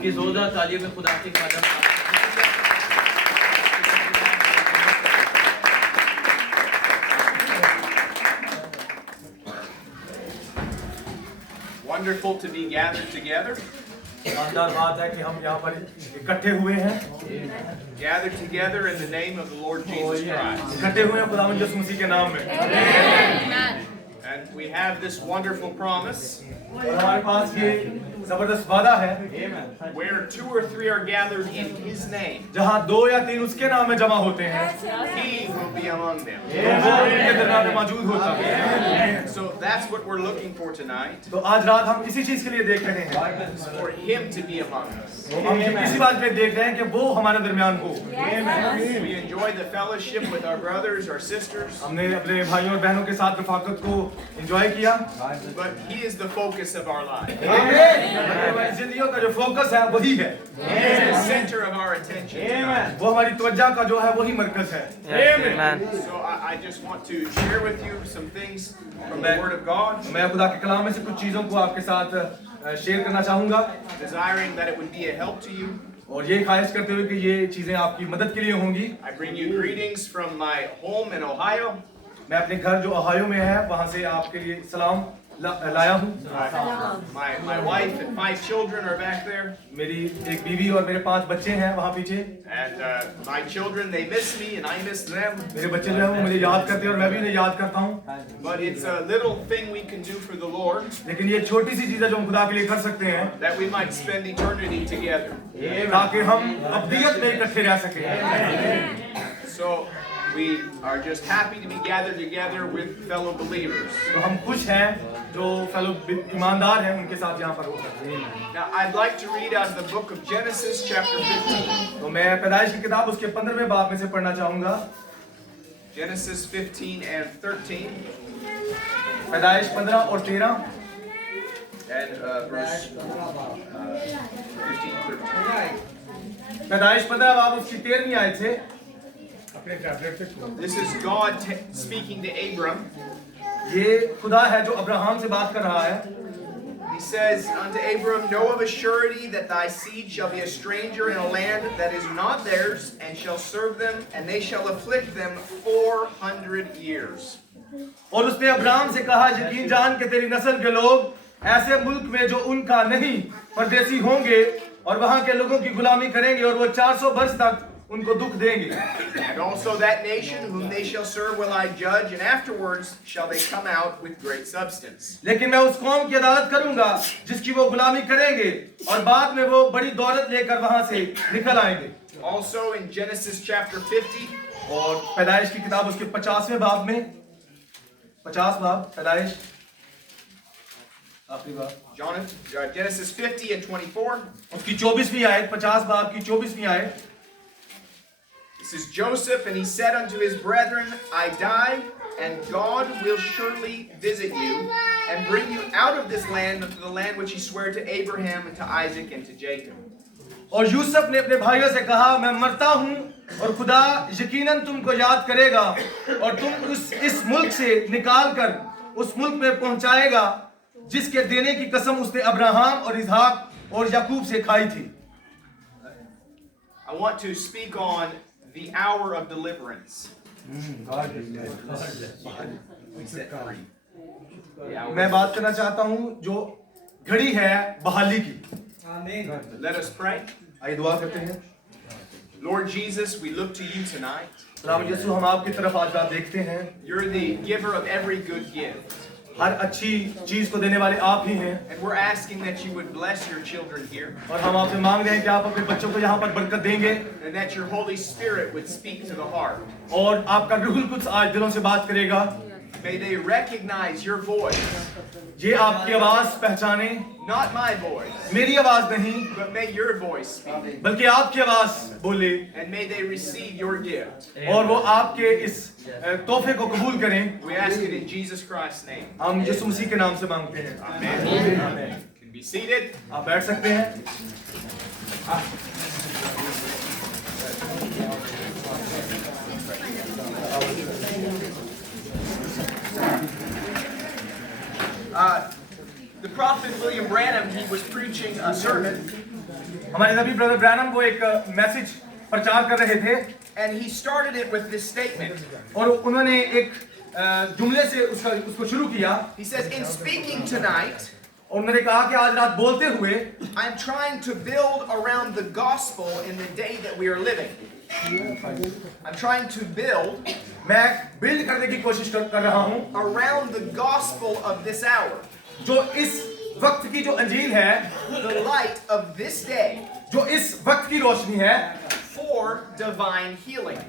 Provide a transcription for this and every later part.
आपकी जोरदार तालियों में खुदा की कदम। Wonderful to be gathered together. शानदार बात है कि हम यहाँ पर इकट्ठे हुए हैं। Gathered together in the name of the Lord Jesus Christ. इकट्ठे हुए हैं खुदावंद यीशु मसीह के नाम में। And we have this wonderful promise. और हमारे पास ये जबरदस्त वादा है। Where 2 or 3 are gathered in His name, जहाँ 2 या 3 उसके नाम में जमा होते हैं, He will be among them. तो वो उनके दरमियान में मौजूद होता है। So that's what we're looking for tonight. तो आज रात हम इसी चीज के लिए देख रहे हैं। For Him to be among us. तो हम इसी बात के लिए देख रहे हैं कि वो हमारे दरमियान हो। We enjoy the fellowship with our brothers, our sisters. हमने अपने भाइयों और बहनों के साथ रफाकत को एंजॉय किया। But He is the focus of our life. हमारी जिंदगियों का जो फोकस है वही है। He is the center of our attention tonight. वो हमारी तवज्जो का जो है वही मरकज है। So I just want to share with you some things from the Word of God, मैं खुदा के कलाम में से कुछ चीजों को आपके साथ शेयर करना चाहूंगा desiring that it would be a help to you. और ये ख्वाहिश करते हुए कि ये चीजें आपकी मदद के लिए होंगी। I bring you greetings from my home in Ohio. मैं अपने घर जो ओहायो में है वहां से आपके लिए सलाम लाया हूँ। My wife and 5 children are back there. मेरी एक बीवी और मेरे 5 बच्चे हैं वहाँ पीछे। And my children, they miss me and I miss them. मेरे बच्चे जो हैं वो मुझे याद करते हैं और मैं भी उन्हें याद करता हूँ। But it's a little thing we can do for the Lord, लेकिन ये छोटी सी चीज़ है जो हम खुदा के लिए कर सकते हैं that we might spend eternity together. ताकि हम अब्दियत में इकट्ठे रह सकें। So we are just happy to be gathered together with fellow believers. तो हम खुश हैं जो फेलो ईमानदार हैं उनके साथ यहाँ पर होकर। Now I'd like to read out of the book of Genesis chapter 15. तो मैं पैदाइश की किताब उसके 15वें बाब में से पढ़ना चाहूँगा। Genesis 15 and 13. पैदाइश 15 और 13 And verse 15 13. पैदाइश 15 बाब उसकी 13वीं आयत से। This is God speaking to Abram. ये खुदा है जो अब्राहम से बात कर रहा है। He says unto Abram, know of a surety that thy seed shall be a stranger in a land that is not theirs, and shall serve them, and they shall afflict them 400 years. और उसने अब्राहम से कहा, यकीन जान के तेरी नस्ल के लोग ऐसे मुल्क में जो उनका नहीं परदेसी होंगे और वहां के लोगों की गुलामी करेंगे और वो 400 वर्ष तक उनको दुख देंगे। And also that nation whom they shall serve will I judge, and afterwards shall they come out with great substance. लेकिन मैं उस कौम की अदालत करूंगा जिसकी वो गुलामी करेंगे और बाद में वो बड़ी दौलत लेकर वहां से निकल आएंगे। Also in Genesis chapter 50, और पैदाइश की किताब उसके 50वें बाब में 50 बाब पैदाइश आखिरी बाब Genesis 50 and 24. उसकी 24वीं आयत 50 बाब की 24वीं आयत। It This is Joseph, and he said unto his brethren, I die, and God will surely visit you, and bring you out of this land unto the land which he sware to Abraham and to Isaac and to Jacob. और यूसुफ ने अपने भाइयों से कहा, मैं मरता हूँ और खुदा यकीनन तुमको याद करेगा और तुम इस मुल्क से निकाल कर उस मुल्क में पहुंचाएगा जिसके देने की कसम उसने अब्राहम और इसहाक और याकूब से खाई थी. I want to speak on the hour of deliverance. We set free. मैं बात करना चाहता हूँ जो घड़ी है बहाली की. Let us pray. आइए दुआ करते हैं. Lord Jesus, we look to you tonight. Ram यीशु, हम आपकी तरफ आज रात देखते हैं. You're the giver of every good gift. हर अच्छी चीज को देने वाले आप ही हैं. And we're asking that you would bless your children here. और हम आपसे मांग रहे हैं कि आप अपने बच्चों को यहाँ पर बरकत देंगे. And that your Holy Spirit would speak to the heart. और आपका रूहुल कुद्स आज दिलों से बात करेगा. May they recognize your voice. ये आपकी आवाज पहचाने. Not my voice. मेरी आवाज नहीं, But may your voice speak. बल्कि आपकी आवाज बोले. And may they receive your gift. और वो आपके इस तोहफे को कबूल करें. We ask it in Jesus Christ's name. हम यीशु मसीह के नाम से मांगते हैं. Amen. आमीन. You can be seated. आप बैठ सकते हैं. The prophet William Branham, he was preaching a sermon. हमारे नबी ब्रदर ब्रैनम वो एक मैसेज प्रचार कर रहे थे. And he started it with this statement. और उन्होंने एक जुमले से उसको शुरू किया. He says, in speaking tonight, और उन्होंने कहा कि आज रात बोलते हुए I'm trying to build around the gospel in the day that we are living. I'm trying to build मैं बिल्ड करने की कोशिश कर रहा हूँ around the gospel of this hour. जो इस वक्त की जो अंजील है, The light of this day जो इस वक्त की रोशनी है, for divine healing.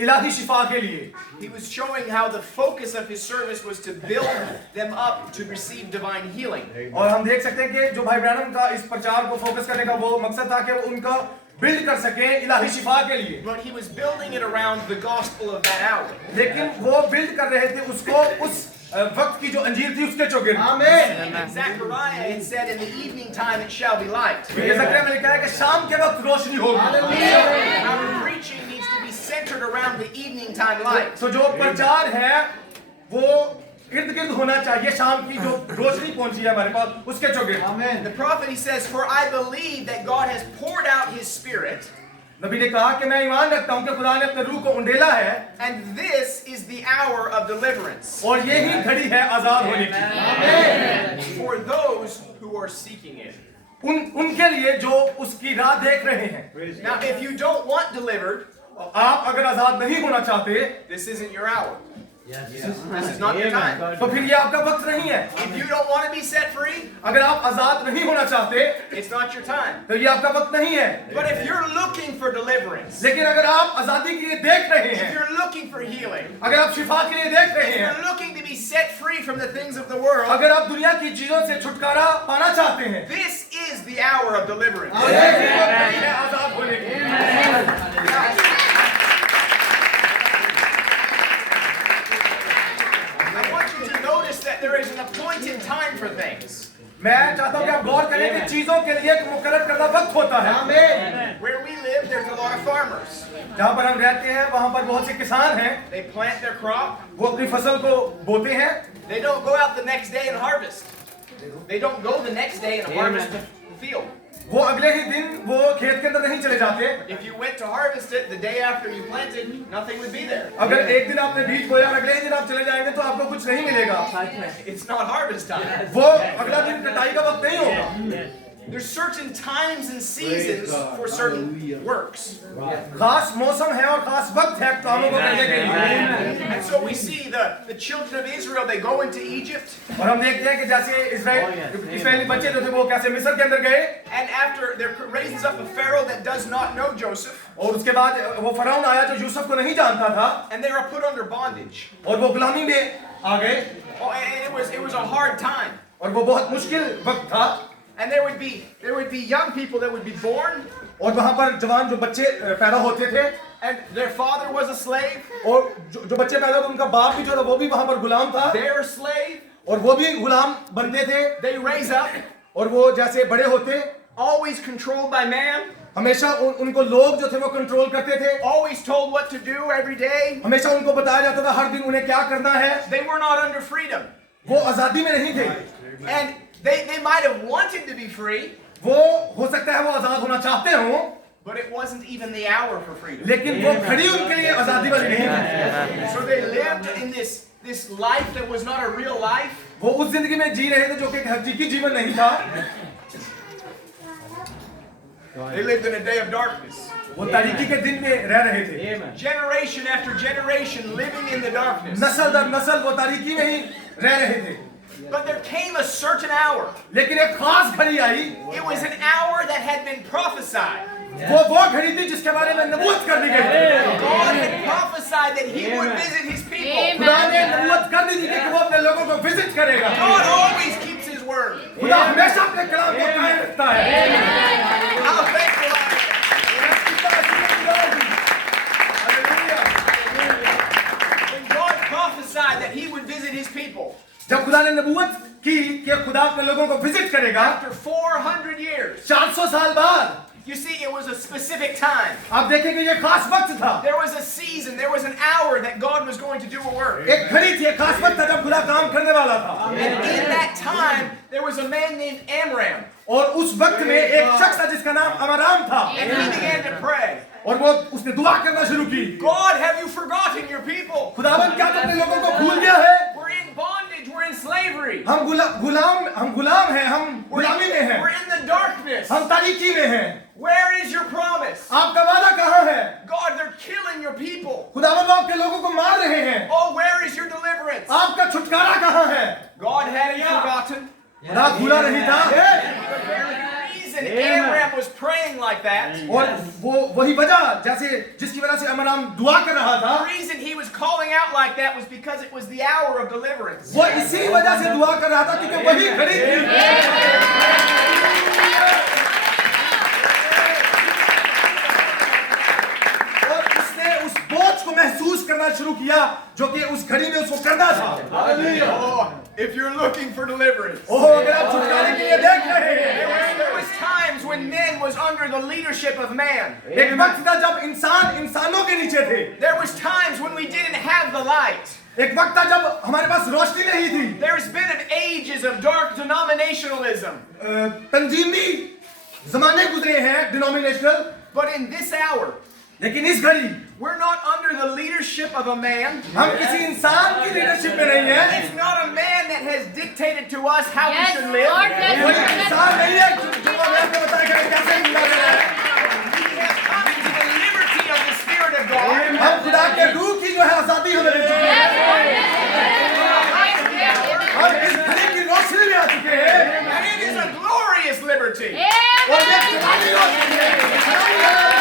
इलाही शिफा के लिए. He was showing how the focus of his service was to build them up to receive divine healing. और हम देख सकते हैं कि जो भाई ब्रैनम का इस प्रचार को फोकस करने का वो मकसद था कि वो उनका बिल्ड कर सके इलाही शिफा के लिए. But he was building it around the gospel of that hour. लेकिन वो बिल्ड कर रहे थे उसको उस वक्त की जो अंजीर थी उसके चौके. आमीन. And Zechariah had said, in the evening time it shall be light. ये ज़करिया ने लिखा है कि शाम के वक्त रोशनी होगी. Our preaching needs to be centered around the evening time light. तो जो प्रचार है वो इर्द गिर्द होना चाहिए शाम की जो रोशनी पहुंची है हमारे पास उसके चौके. Amen. The prophet, he says, for I believe that God has poured out his spirit. नबी ने कहा कि मैं ईमान रखता हूं कि खुदा ने अपने रूह को उंडेला है. And this is the hour of deliverance. और यही घड़ी है आजाद होने की. Amen. For those who are seeking it. उनके लिए जो उसकी राह देख रहे हैं. Now, if you don't want delivered, आप अगर आजाद नहीं होना चाहते, this isn't your hour. This is not your time. तो फिर ये आपका वक्त नहीं है. If you don't want to be set free, अगर आप आजाद नहीं होना चाहते, it's not your time. तो ये आपका वक्त नहीं है. But if you're looking for deliverance, लेकिन अगर आप आजादी के लिए देख रहे if हैं, you're looking for healing, अगर आप शिफा के लिए देख रहे if हैं, you're looking to be set free from the things of the world, अगर आप दुनिया की चीजों से छुटकारा पाना चाहते हैं, this is the hour of deliverance. ये वक्त है आजाद होने की. I want you to notice that there is an appointed time for things. मैं चाहता हूं कि आप गौर करें कि चीजों के लिए एक मुकर्रर करदा वक्त होता है. Where we live, there's a lot of farmers. जहाँ पर हम रहते हैं वहाँ पर बहुत से किसान हैं. They plant their crop. वो अपनी फसल को बोते हैं. They don't go out the next day and harvest. They don't go the next day and harvest the field. वो अगले ही दिन वो खेत के अंदर नहीं चले जाते. If you went to harvest it the day after you planted, nothing would be there. अगर एक दिन आपने बीज बोया और अगले ही दिन आप चले जाएंगे तो आपको कुछ नहीं मिलेगा. It's not harvest time. वो अगला दिन कटाई का वक्त नहीं होगा. There's certain times and seasons for certain works. खास मौसम है और खास वक्त है कामों को करने के लिए. And so we see the children of Israel, they go into Egypt. और हम देखते हैं कि जैसे इस्राएली बच्चे जो थे वो कैसे मिस्र के अंदर गए. And after there raises up a Pharaoh that does not know Joseph. और उसके बाद वो फराउन आया जो यूसुफ को नहीं जानता था. And they were put under bondage. और वो गुलामी में आ गए. Oh, and it was a hard time. और वो बहुत मुश्किल वक्त था. And there would be young people that would be born. और वहाँ पर जवान जो बच्चे पैदा होते थे. and their father was a slave, और जो बच्चे पैदा हुए उनका बाप भी जो था वो भी वहां पर गुलाम था they're a slave, और वो भी गुलाम बनते थे they raise up, और वो जैसे बड़े होते always controlled by man, हमेशा उनको लोग जो थे वो कंट्रोल करते थे always told what to do every day. हमेशा उनको बताया जाता था हर दिन उन्हें क्या करना है They were not under freedom. वो आजादी में नहीं थे And they might have wanted to be free, वो हो सकता है वो आजाद होना चाहते हो but it wasn't even the hour for freedom. लेकिन वो घड़ी उनके लिए आजादी वाली नहीं थी So they lived in this life that was not a real life. वो उस जिंदगी में जी रहे थे जो कि एक हकीकी जीवन नहीं था They lived in a day of darkness. वो तारीकी के दिन में रह रहे थे Generation after generation living in the darkness. नस्ल दर नस्ल वो तारीकी में ही रह रहे थे But there came a certain hour. लेकिन एक खास घड़ी आई It was an hour that had been prophesied. वो घड़ी थी जिसके बारे में नबूवत कर दी गई थी God had prophesied that He would visit His people. खुदा ने नबूवत कर दी थी कि वो अपने लोगों को विजिट करेगा God always keeps His word. खुदा हमेशा अपने कलाम को कायम रखता है How thankful I am. When God prophesied that He would visit His people, जब खुदा ने नबूवत की कि खुदा अपने लोगों को विजिट करेगा after 400 years, 400 साल बाद you see, it was a specific time. आप देखेंगे ये खास वक्त था There was a season, there was an hour that God was going to do a work. एक घड़ी थी एक खास वक्त था जब खुदा काम करने वाला था And in that time, there was a man named Amram. और उस वक्त में एक शख्स था जिसका नाम अमराम था And he began to pray. और वो उसने दुआ करना शुरू की God, have you forgotten your people? खुदावन क्या तुमने लोगों को भूल गया है We're in bondage, we're in slavery. हम गुलाम हैं हम गुलामी में हैं We're in the darkness. हम तारीकी में हैं Where is your promise? आपका वादा कहाँ है God, they're killing your people. खुदावन वो आपके लोगों को मार रहे हैं Oh, where is your deliverance? आपका छुटकारा कहाँ है God, had he forgotten? खुदा भूला नहीं था The reason Amram was praying like that, और वो वही वजह जैसे जिसकी वजह से अमराम दुआ कर रहा था the reason he was calling out like that was because it was the hour of deliverance. वो इसी वजह से दुआ कर रहा था क्योंकि वही घड़ी थी और उसने उस बोझ को महसूस करना शुरू किया जो कि उस घड़ी में उसको करना था Oh, if you're looking for deliverance. ओह अगर आप छुटकारे के लिए देख रहे हैं There was times when men was under the leadership of man. एक वक्त था जब इंसानों के नीचे थे There was times when we didn't have the light. एक वक्त था जब हमारे पास रोशनी नहीं थी There's been ages of dark denominationalism. तंजीमी जमाने गुजरे हैं denominational But in this hour, लेकिन इस घड़ी we're not under the leadership of a man. हम किसी इंसान की लीडरशिप में नहीं है It's not a man that has dictated to us how we Yes, should live. Lord, yes. कोई इंसान नहीं है जो हमें बताएगा कि कैसे जिंदा रहना है We have come into the liberty of the Spirit of God. हम खुदा के रूह की जो है आजादी हमें मिल चुकी है हम इस घड़ी की रोशनी में आ चुके हैं And it is a glorious liberty. और ये जलाली रोशनी है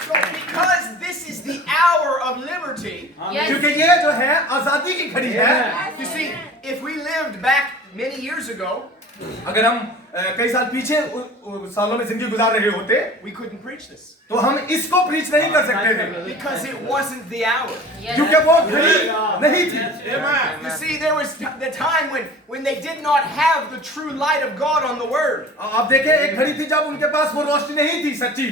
So because this is the hour of liberty, क्योंकि ये जो है आजादी की घड़ी है you see, if we lived back many years ago, अगर हम कई साल पीछे सालों में जिंदगी गुजार रहे होते we couldn't preach this. तो हम इसको प्रीच नहीं कर सकते थे Because it wasn't the hour. क्योंकि वो घड़ी नहीं थी You see, there was the time when they did not have the true light of God on the Word. आप देखें एक घड़ी थी जब उनके पास वो रोशनी नहीं थी सच्ची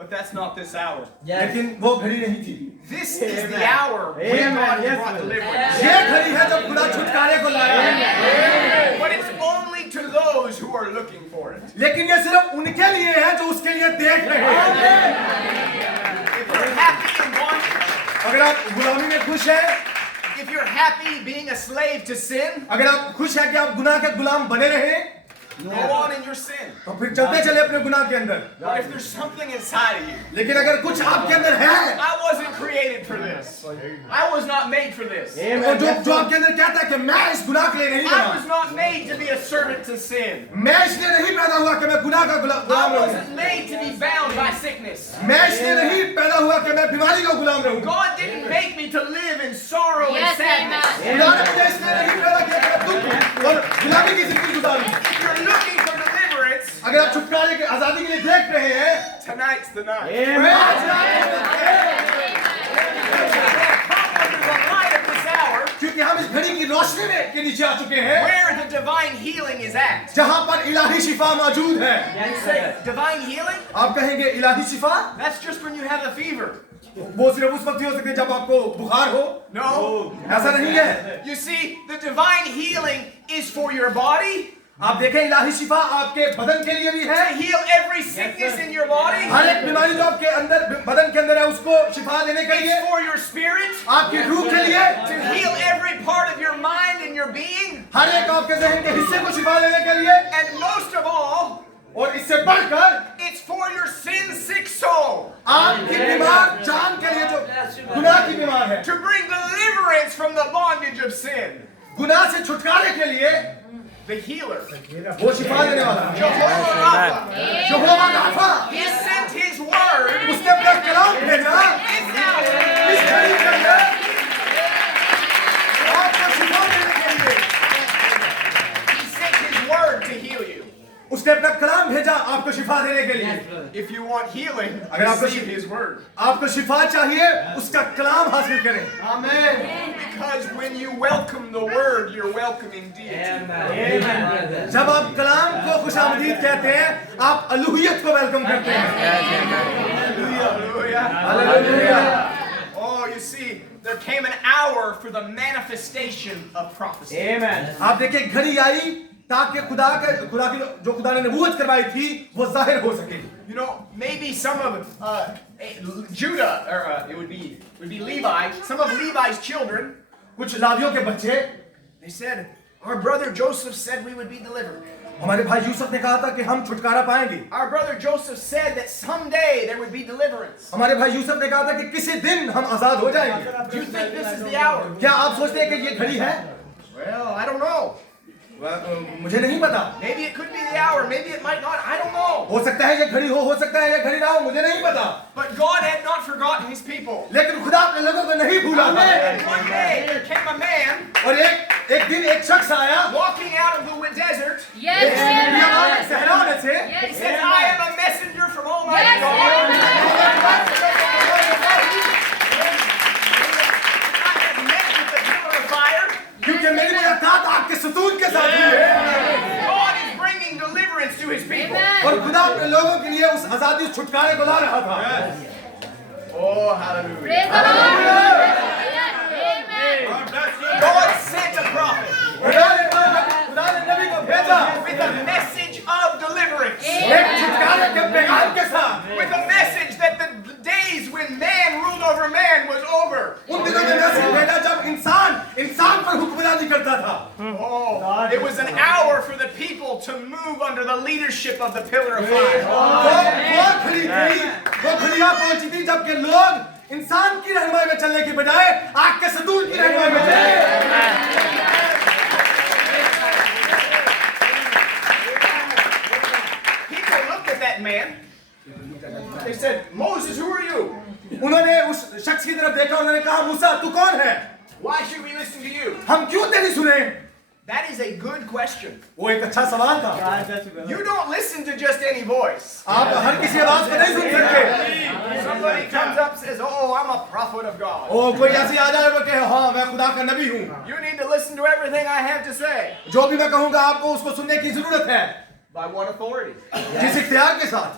But that's not this hour. लेकिन वो घड़ी नहीं थी This is the hour when God has brought deliverance. ये घड़ी है जब खुदा छुटकारे को लाया है But it's only to those who are looking for it. लेकिन ये सिर्फ उनके लिए है जो उसके लिए देख रहे हैं If you're happy in bondage, अगर आप गुलामी में खुश हैं if you're happy being a slave to sin, अगर आप खुश हैं कि आप गुनाह के गुलाम बने रहे go on in your sin. तो फिर चलते चले अपने गुनाह के अंदर But if there's something inside of you, लेकिन अगर कुछ आपके अंदर है I wasn't created for this. I was not made for this. और जो आपके अंदर कहता है कि मैं इस गुनाह के लिए नहीं I बना was not made to be a servant to sin. मैं इसलिए नहीं पैदा हुआ कि मैं गुनाह का I गुलाम रहूं wasn't made to be bound by sickness. मैं इसलिए नहीं पैदा हुआ कि मैं बीमारी का गुलाम रहूं God didn't make me to live in sorrow and Yes, sadness. amen. खुदा ने मुझे इसलिए नहीं पैदा किया कि मैं दुख और गुलामी की जिंदगी गुजारूं If you're looking for deliverance, अगर अगर आप छुटकारे के आजादी के लिए देख रहे हैं, tonight's the night. आज रात के दिन है। Under the light of this hour, क्योंकि हम इस घड़ी की रोशनी में के नीचे आ चुके हैं, where the divine healing is at. जहां पर इलाही शिफा मौजूद है। You say divine healing? आप कहेंगे इलाही शिफा? That's just when you have a fever. वो सिर्फ उस वक्त ही हो सकती है जब आपको बुखार हो। No. ऐसा नहीं है। You see, the divine healing is for your body. आप देखें इलाही शिफा आपके बदन के लिए भी To है। heal every sickness in your body. हर एक बीमारी जो आपके अंदर बदन के अंदर है उसको शिफा देने के लिए, It's for your spirit. आपकी रूह के लिए, To heal every part of your mind and your being. हर एक आपके जहन के हिस्से को शिफा देने के लिए, And most of all, और इससे बढ़कर it's for your sin-sick soul. आपकी बीमार जान के लिए जो गुनाह की बीमार है, To bring deliverance from the bondage of sin. गुनाह से छुटकारे के लिए The healer. वो शिफा देने वाला है। Jehovah Rapha. Jehovah Rapha, He sent His word उसने अपना कलाम भेजा this hour इस घड़ी के अंदर आपको शिफा देने के लिए। He sent His word to heal you. उसने अपना कलाम भेजा आपको शिफा देने के लिए। If you want healing, अगर आपको receive His word. आपको शिफा चाहिए, उसका कलाम हासिल करें। आमीन। Because when you welcome the word, you're welcoming deity. जब आप कलाम को खुशामदीद कहते हैं, आप अलूहियत को वेलकम करते हैं। Hallelujah. Hallelujah. Oh, you see, there came an hour for the manifestation of prophecy. आप देखिए घड़ी आई ताकि खुदा की जो खुदा ने नबूवत करवाई थी वो जाहिर हो सके। You know, maybe some of Judah, or it would be Levi, some of Levi's children, कुछ लावियों के बच्चे, they said, our brother Joseph said we would be delivered. हमारे भाई यूसुफ ने कहा था कि हम छुटकारा पाएंगे। Our brother Joseph said that someday there would be deliverance. हमारे भाई यूसुफ ने कहा था कि किसी दिन हम आजाद हो जाएंगे। Do you think this is the hour? क्या आप सोचते हैं कि ये घड़ी है? Well, I don't know. मुझे नहीं पता। Maybe it could be the hour, maybe it might not. I don't know. हो सकता है ये घड़ी हो सकता है ये घड़ी ना हो, मुझे नहीं पता। But God had not forgotten His people. लेकिन खुदा अपने लोगों को नहीं भूला था। And one day there came a man और एक दिन एक शख्स आया, walking out of the desert. सहरा में से, He said, I am a messenger from Almighty God. I have met with the pillar of fire. क्योंकि मेरी मुलाकात आपके सतून के साथ हुई है। God is bringing deliverance to His people. और खुदा अपने लोगों के लिए उस आजादी उस छुटकारे को ला रहा था। Oh, hallelujah. Praise the Lord. Amen. God sent a prophet खुदा ने नबी को भेजा with a message of deliverance. एक छुटकारे के पैगाम के साथ, With a message that the days when man ruled over man was over. उन दिनों में मैसेज भेजा जब इंसान पर हुक्मरानी करता था। Oh, it was an hour for the people to move under the leadership of the pillar of fire. वो घड़ियां पहुंची थी जबकि लोग इंसान की रहनुमाई में चलने की बजाय आग के सतून की रहनुमाई में चले। People looked at that man. They said, Moses, who are you? उन्होंने उस शख्स की तरफ देखा, उन्होंने कहा, मूसा तू कौन है? Why should we listen to you? हम क्यों तेरी सुने? That is a good question. वो एक अच्छा सवाल था। You don't listen to just any voice. आप हर किसी आवाज को नहीं सुन सकते। Somebody comes up and says, oh, I'm a prophet of God. ओ कोई ऐसी आ जाए और कहे हाँ मैं खुदा का नबी हूँ। You need to listen to everything I have to say. जो भी मैं कहूँगा आपको उसको सुनने की जरूरत है। By what authority? जिस इख्तियार के साथ।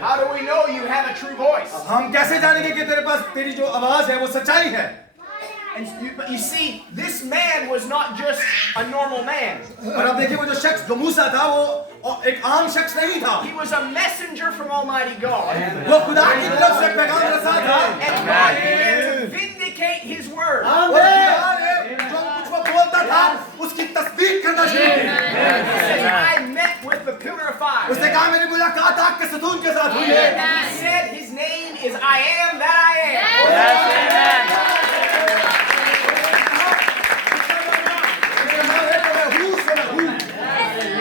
How do we know you have a true voice? हम कैसे जानेंगे कि तेरे पास तेरी जो आवाज है वो सच्चाई है? But you see, this man was not just a normal man. और अब देखिए वो जो शख्स जो मूसा था वो एक आम शख्स नहीं था। He was a messenger from Almighty God. वो खुदा की तरफ से पैगाम रसा था। And God began to vindicate His word. और खुदा ने जो कुछ वो बोलता था उसकी तस्दीक करना शुरू की। He said, I met with the pillar of fire. उसने कहा मेरी मुलाकात आग के सतून के साथ हुई है। He said His name is I am that I am.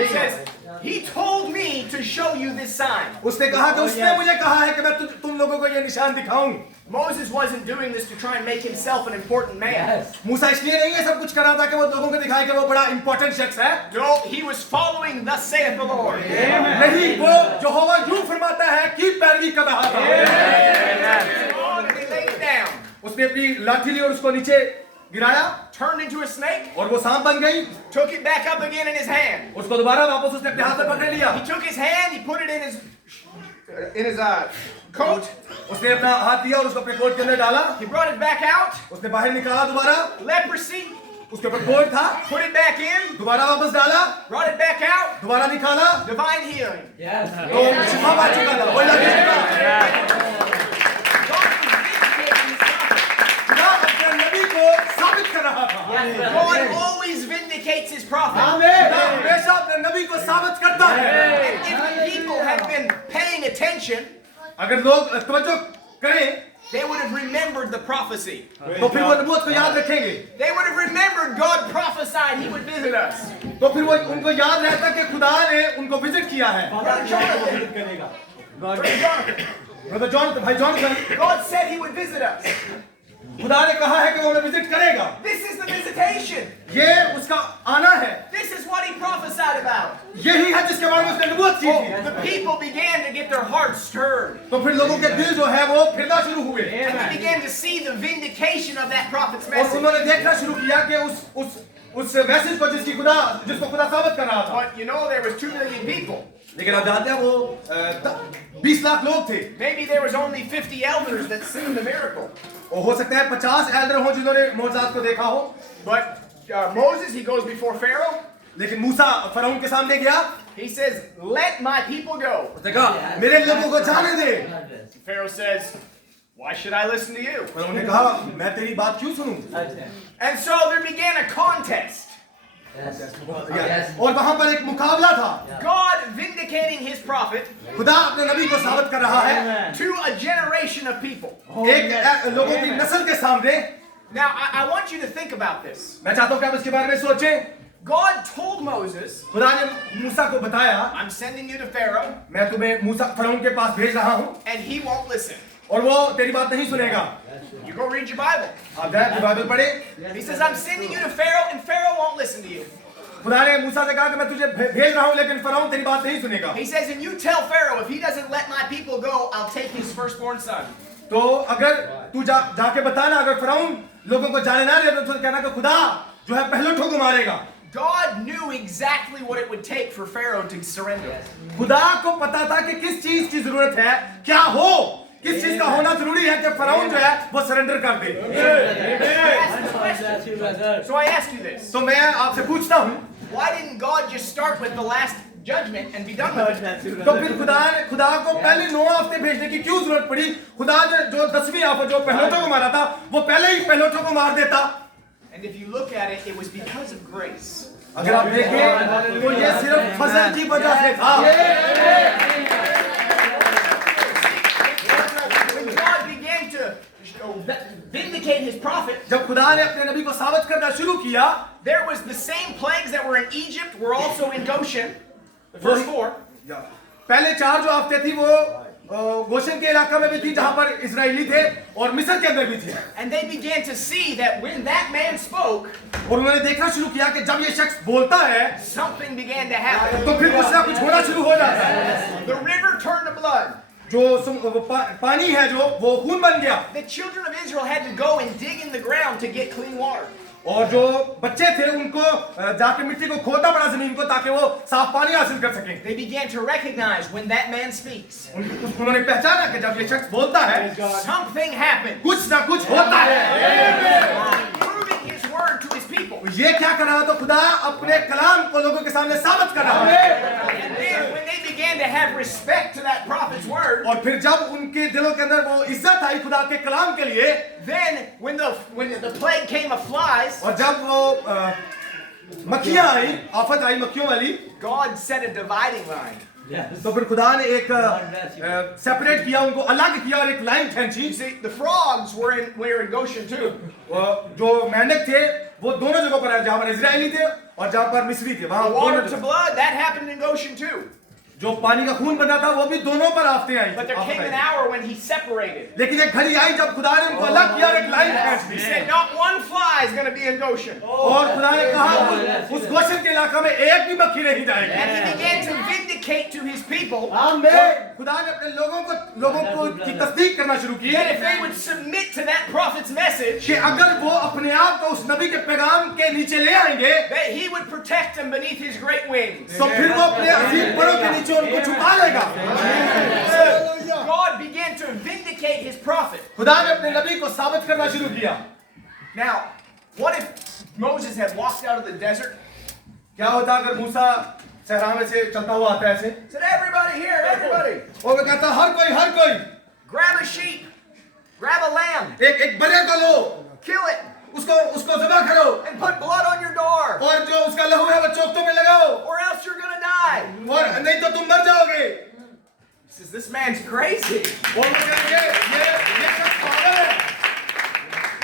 He says, He told me to show you this sign. उसने कहा कि उसने मुझे कहा है कि मैं तुम लोगों को ये निशान दिखाऊं। Moses wasn't doing this to try and make himself an important man. मूसा इसलिए नहीं ये सब कुछ कर रहा था कि वो लोगों को दिखाए कि वो बड़ा इंपॉर्टेंट शख्स है। No, he was following thus saith the Lord. नहीं, वो यहोवा यूं फरमाता है कि पैरवी कर रहा था। And he laid down, उसने अपनी लाठी ली और उसको नीचे गिराया turned into a snake, और वो सांप बन गई। took it back up again in his hand. उसको दोबारा वापस उसने अपने हाथ में पकड़ लिया। He took his hand, he put it in his coat. उसने अपना हाथ लिया और उसको अपने कोट के अंदर डाला। He brought it back out. उसने बाहर निकाला दोबारा, Leprosy. उसके ऊपर कोट था, Put it back in. दोबारा वापस डाला, Brought it back out. दोबारा निकाला, Divine healing. तो शिफा पा चुका था। वही लगे God was vindicating his prophet. खुदा अपने नबी को साबित कर रहा था। God always vindicates his prophet. खुदा हमेशा अपने नबी को साबित करता है। And if the people had been paying attention, अगर लोग तवज्जो करें they would have remembered the prophecy. तो फिर वो नबूवत को याद रखेंगे। They would have remembered God prophesied he would visit us. तो फिर वो उनको याद रहता कि खुदा ने उनको विजिट किया है। Brother Jonathan, ब्रदर जॉन, भाई Johnson, God said he would visit us. खुदा ने कहा है कि वो हमें विजिट करेगा। This is the visitation. ये उसका आना है। This is what he prophesied about. यही है जिसके बारे में उसने नबूवत की थी। The people began to get their hearts stirred. तो फिर लोगों के दिल जो है वो फिरना शुरू हुए And they began to see the vindication of that prophet's और message. उन्होंने देखना शुरू किया कि उस मैसेज को जिसको खुदा साबित कर रहा था। But you know, there was 2 million people. लेकिन आप जानते हैं वो 20 लाख लोग थे। Maybe there was only 50 elders that seen the miracle. और हो सकता है 50 एल्डर हो जिन्होंने मौजूदात को देखा हो। But Moses, he goes before Pharaoh. लेकिन मूसा फरौन के सामने गया। He says, "Let my people go." उसने कहा मेरे लोगों को जाने दे। Pharaoh says, "Why should I listen to you?" फरौन ने कहा मैं तेरी बात क्यों सुनूं? And so there began a contest. और वहां पर एक मुकाबला था। God vindicating his prophet खुदा अपने नबी को साबित कर रहा है to a generation of people. एक लोगों की नस्ल के सामने। Now, I want you to think about this. मैं चाहता हूं कि आप इसके बारे में सोचें। God told Moses, खुदा ने मूसा को बताया "I'm sending you to Pharaoh, मैं तुम्हें मूसा फरौन के पास भेज रहा हूं and he won't listen." और वो तेरी बात नहीं सुनेगा। You go read your Bible. आप जाए बाइबल पढ़े। He says, "I'm sending you to Pharaoh, and Pharaoh won't listen to you." खुदा ने मूसा से कहा कि मैं तुझे भेज रहा हूं लेकिन फरौन तेरी बात नहीं सुनेगा। He says, "And you tell Pharaoh, if he doesn't let my people go, I'll take his firstborn son." तो अगर तू जाके बताना अगर फरौन लोगों को जाने ना दे तो कहना कि खुदा जो है पहलोठों को मारेगा। God knew exactly what it would take for Pharaoh to surrender. खुदा को पता था कि किस चीज की जरूरत है, क्या हो, किस चीज का होना जरूरी है कि फरौन जो है वो सरेंडर कर दे। So I ask you this. तो मैं आपसे पूछता हूँ Why didn't God just start with the last judgment and be done with it? तो फिर खुदा को पहले 9 हफ्ते भेजने की क्यों जरूरत पड़ी? खुदा जो 10वीं आफत जो पहलोठों को मारा था वो पहले ही पहलोठों को मार देता। And if you look at it, it was because of grace. अगर आप देखें तो ये सिर्फ फजल की वजह से था। When God began to vindicate his prophet, जब खुदा ने अपने नबी को साबित करना शुरू किया, there was the same plagues that were in Egypt were also in Goshen. Verse 4. पहले 4 जो आफतें थी वो गोशन के इलाका में भी थी जहां पर इजरायली थे और मिस्र के अंदर भी थे। And they began to see that when that man spoke, और उन्होंने देखना शुरू किया कि जब ये शख्स बोलता है something began to happen. तो फिर कुछ ना कुछ होना शुरू हो जाता है। The river turned to blood. जो पानी है जो वो खून बन गया। The children of Israel had to go and dig in the ground to get clean water. और जो बच्चे थे उनको जाके मिट्टी को खोदना पड़ा जमीन को ताकि वो साफ पानी हासिल कर सकें। They began to recognize when that man speaks, उन्होंने पहचाना कि जब ये शख्स बोलता है something happened. कुछ ना कुछ होता है। Proving his word to his people. ये क्या कर रहा? तो खुदा अपने कलाम को लोगों के सामने साबित कर रहा है। And then when they began to have respect to that prophet's word, और फिर जब उनके दिलों के अंदर वो इज्जत आई खुदा के कलाम के लिए, then when the plague came of flies, और जब वो मक्खियां आई, आफत आई मक्खियों वाली, God set a dividing line. तो फिर खुदा ने एक सेपरेट किया, उनको अलग किया और एक लाइन खींची। You see, the frogs were in Goshen too. जो मेंढक थे वो दोनों जगहों पर है, जहां पर इजरायली थे और जहां पर मिस्री थे। The वहां water to blood, that happened in Goshen too. जो पानी का खून बना था वो भी दोनों पर आफतें आई। But there came an hour when he separated. लेकिन एक घड़ी आई जब खुदा ने उनको अलग किया और एक लाइन खींच He दी। said, not one fly is going to be in Goshen. और खुदा ने कहा उस गोशन के इलाका में एक भी मक्खी नहीं जाएगी। And he began to vindicate to his people खुदा ने अपने लोगों को की तस्दीक करना शुरू की that if they would submit to that prophet's message, कि अगर वो अपने आप को उस नबी के पैगाम के नीचे ले आएंगे that he would protect them beneath his great wings. तो फिर वो अपने अजीम परों के नीचे उनको छुपा लेगा। God began to vindicate his prophet. खुदा ने अपने नबी को साबित करना शुरू किया। Now, what if Moses had walked out of the desert? क्या होता अगर मूसा सहरा में से चलता हुआ आता है ऐसे? Said, everybody here, everybody, और वो कहता हर कोई grab a sheep, grab a lamb, एक बड़े को लो, kill it, उसको ज़बह करो and put blood on your door, और जो उसका लहू है वो चौखटों में लगाओ or else you're going to die. और नहीं तो तुम मर जाओगे। He says, this man's crazy. और वो कहेंगे ये शख्स पागल है।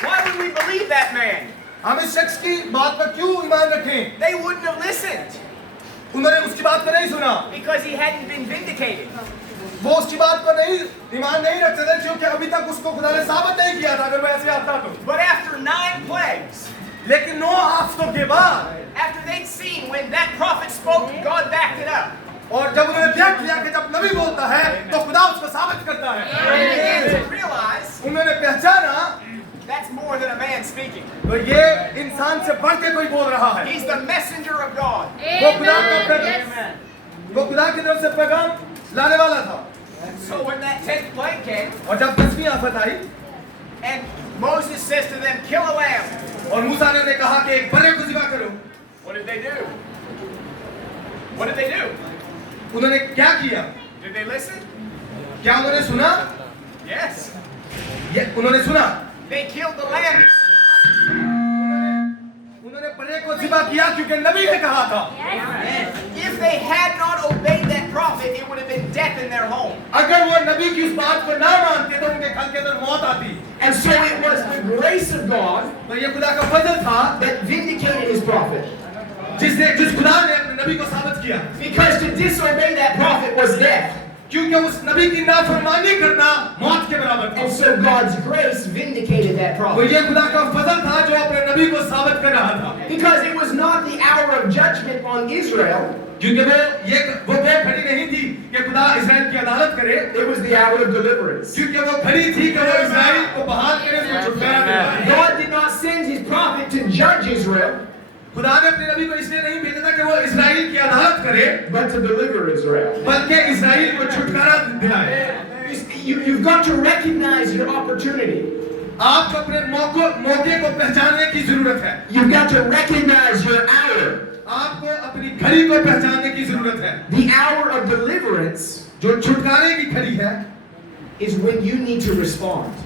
Why would we believe that man? हम इस शख्स की बात पर क्यों ईमान रखें? They wouldn't have listened उन्होंने उसकी बात को नहीं सुना। because he hadn't been vindicated. वो उसकी बात को नहीं ईमान नहीं रखते थे क्योंकि अभी तक उसको खुदा ने साबित नहीं किया था अगर मैं ऐसे आता तो। But after 9 plagues, लेकिन 9 आफ्तों के बाद after they'd seen when that prophet spoke, God backed it up. और जब उन्होंने देख लिया कि जब नबी बोलता है तो खुदा उसको साबित करता है। They began to realize उन्होंने पहचाना that's more than a man speaking. तो ये इंसान से बढ़ के कोई बोल रहा है। He's the messenger of God. वो खुदा की तरफ से पैगाम लाने वाला था। So when that 10th plague came, और जब 10वीं आफत आई and Moses says to them, kill a lamb, और मूसा ने उन्हें कहा कि एक बड़े को ज़िबा करो, what did they do? What did they do? उन्होंने क्या किया? Did they listen? क्या उन्होंने सुना? Yes. उन्होंने सुना। They killed the lamb. उन्होंने बड़े को ज़िबा किया क्योंकि नबी ने कहा था। If they had not obeyed that prophet, it would have been death in their home. अगर वो नबी की इस बात को ना मानते तो उनके घर के अंदर मौत आती। And so it was the grace of God तो ये खुदा का फजल था that vindicated his prophet. जिस खुदा ने अपने नबी को साबित किया। Because to disobey that prophet was death. क्योंकि उस नबी की नाफरमानी करना मौत के बराबर था। And so God's grace vindicated that तो prophet. ये खुदा का फजल था जो अपने नबी को साबित कर रहा था। Because it was not the hour of judgment on Israel. क्योंकि वो घड़ी नहीं थी कि खुदा इस्राएल की अदालत करे। It was the hour of deliverance. क्योंकि वो घड़ी थी कि वो इस्राएल को बहाल करे, उसको छुटकारा दिलाए। God did not send his prophet to judge Israel, खुदा ने अपने नबी को इसलिए नहीं भेजा था कि वो इस्राएल की अदालत करे, but to deliver Israel. बल्कि इस्राएल को छुटकारा दिलाए। You've got to recognize your opportunity. आपको अपने मौके को पहचानने की जरूरत है। You've got to recognize your hour. आपको अपनी घड़ी को पहचानने की जरूरत है। The hour of deliverance जो छुटकारे की घड़ी है is when you need to respond.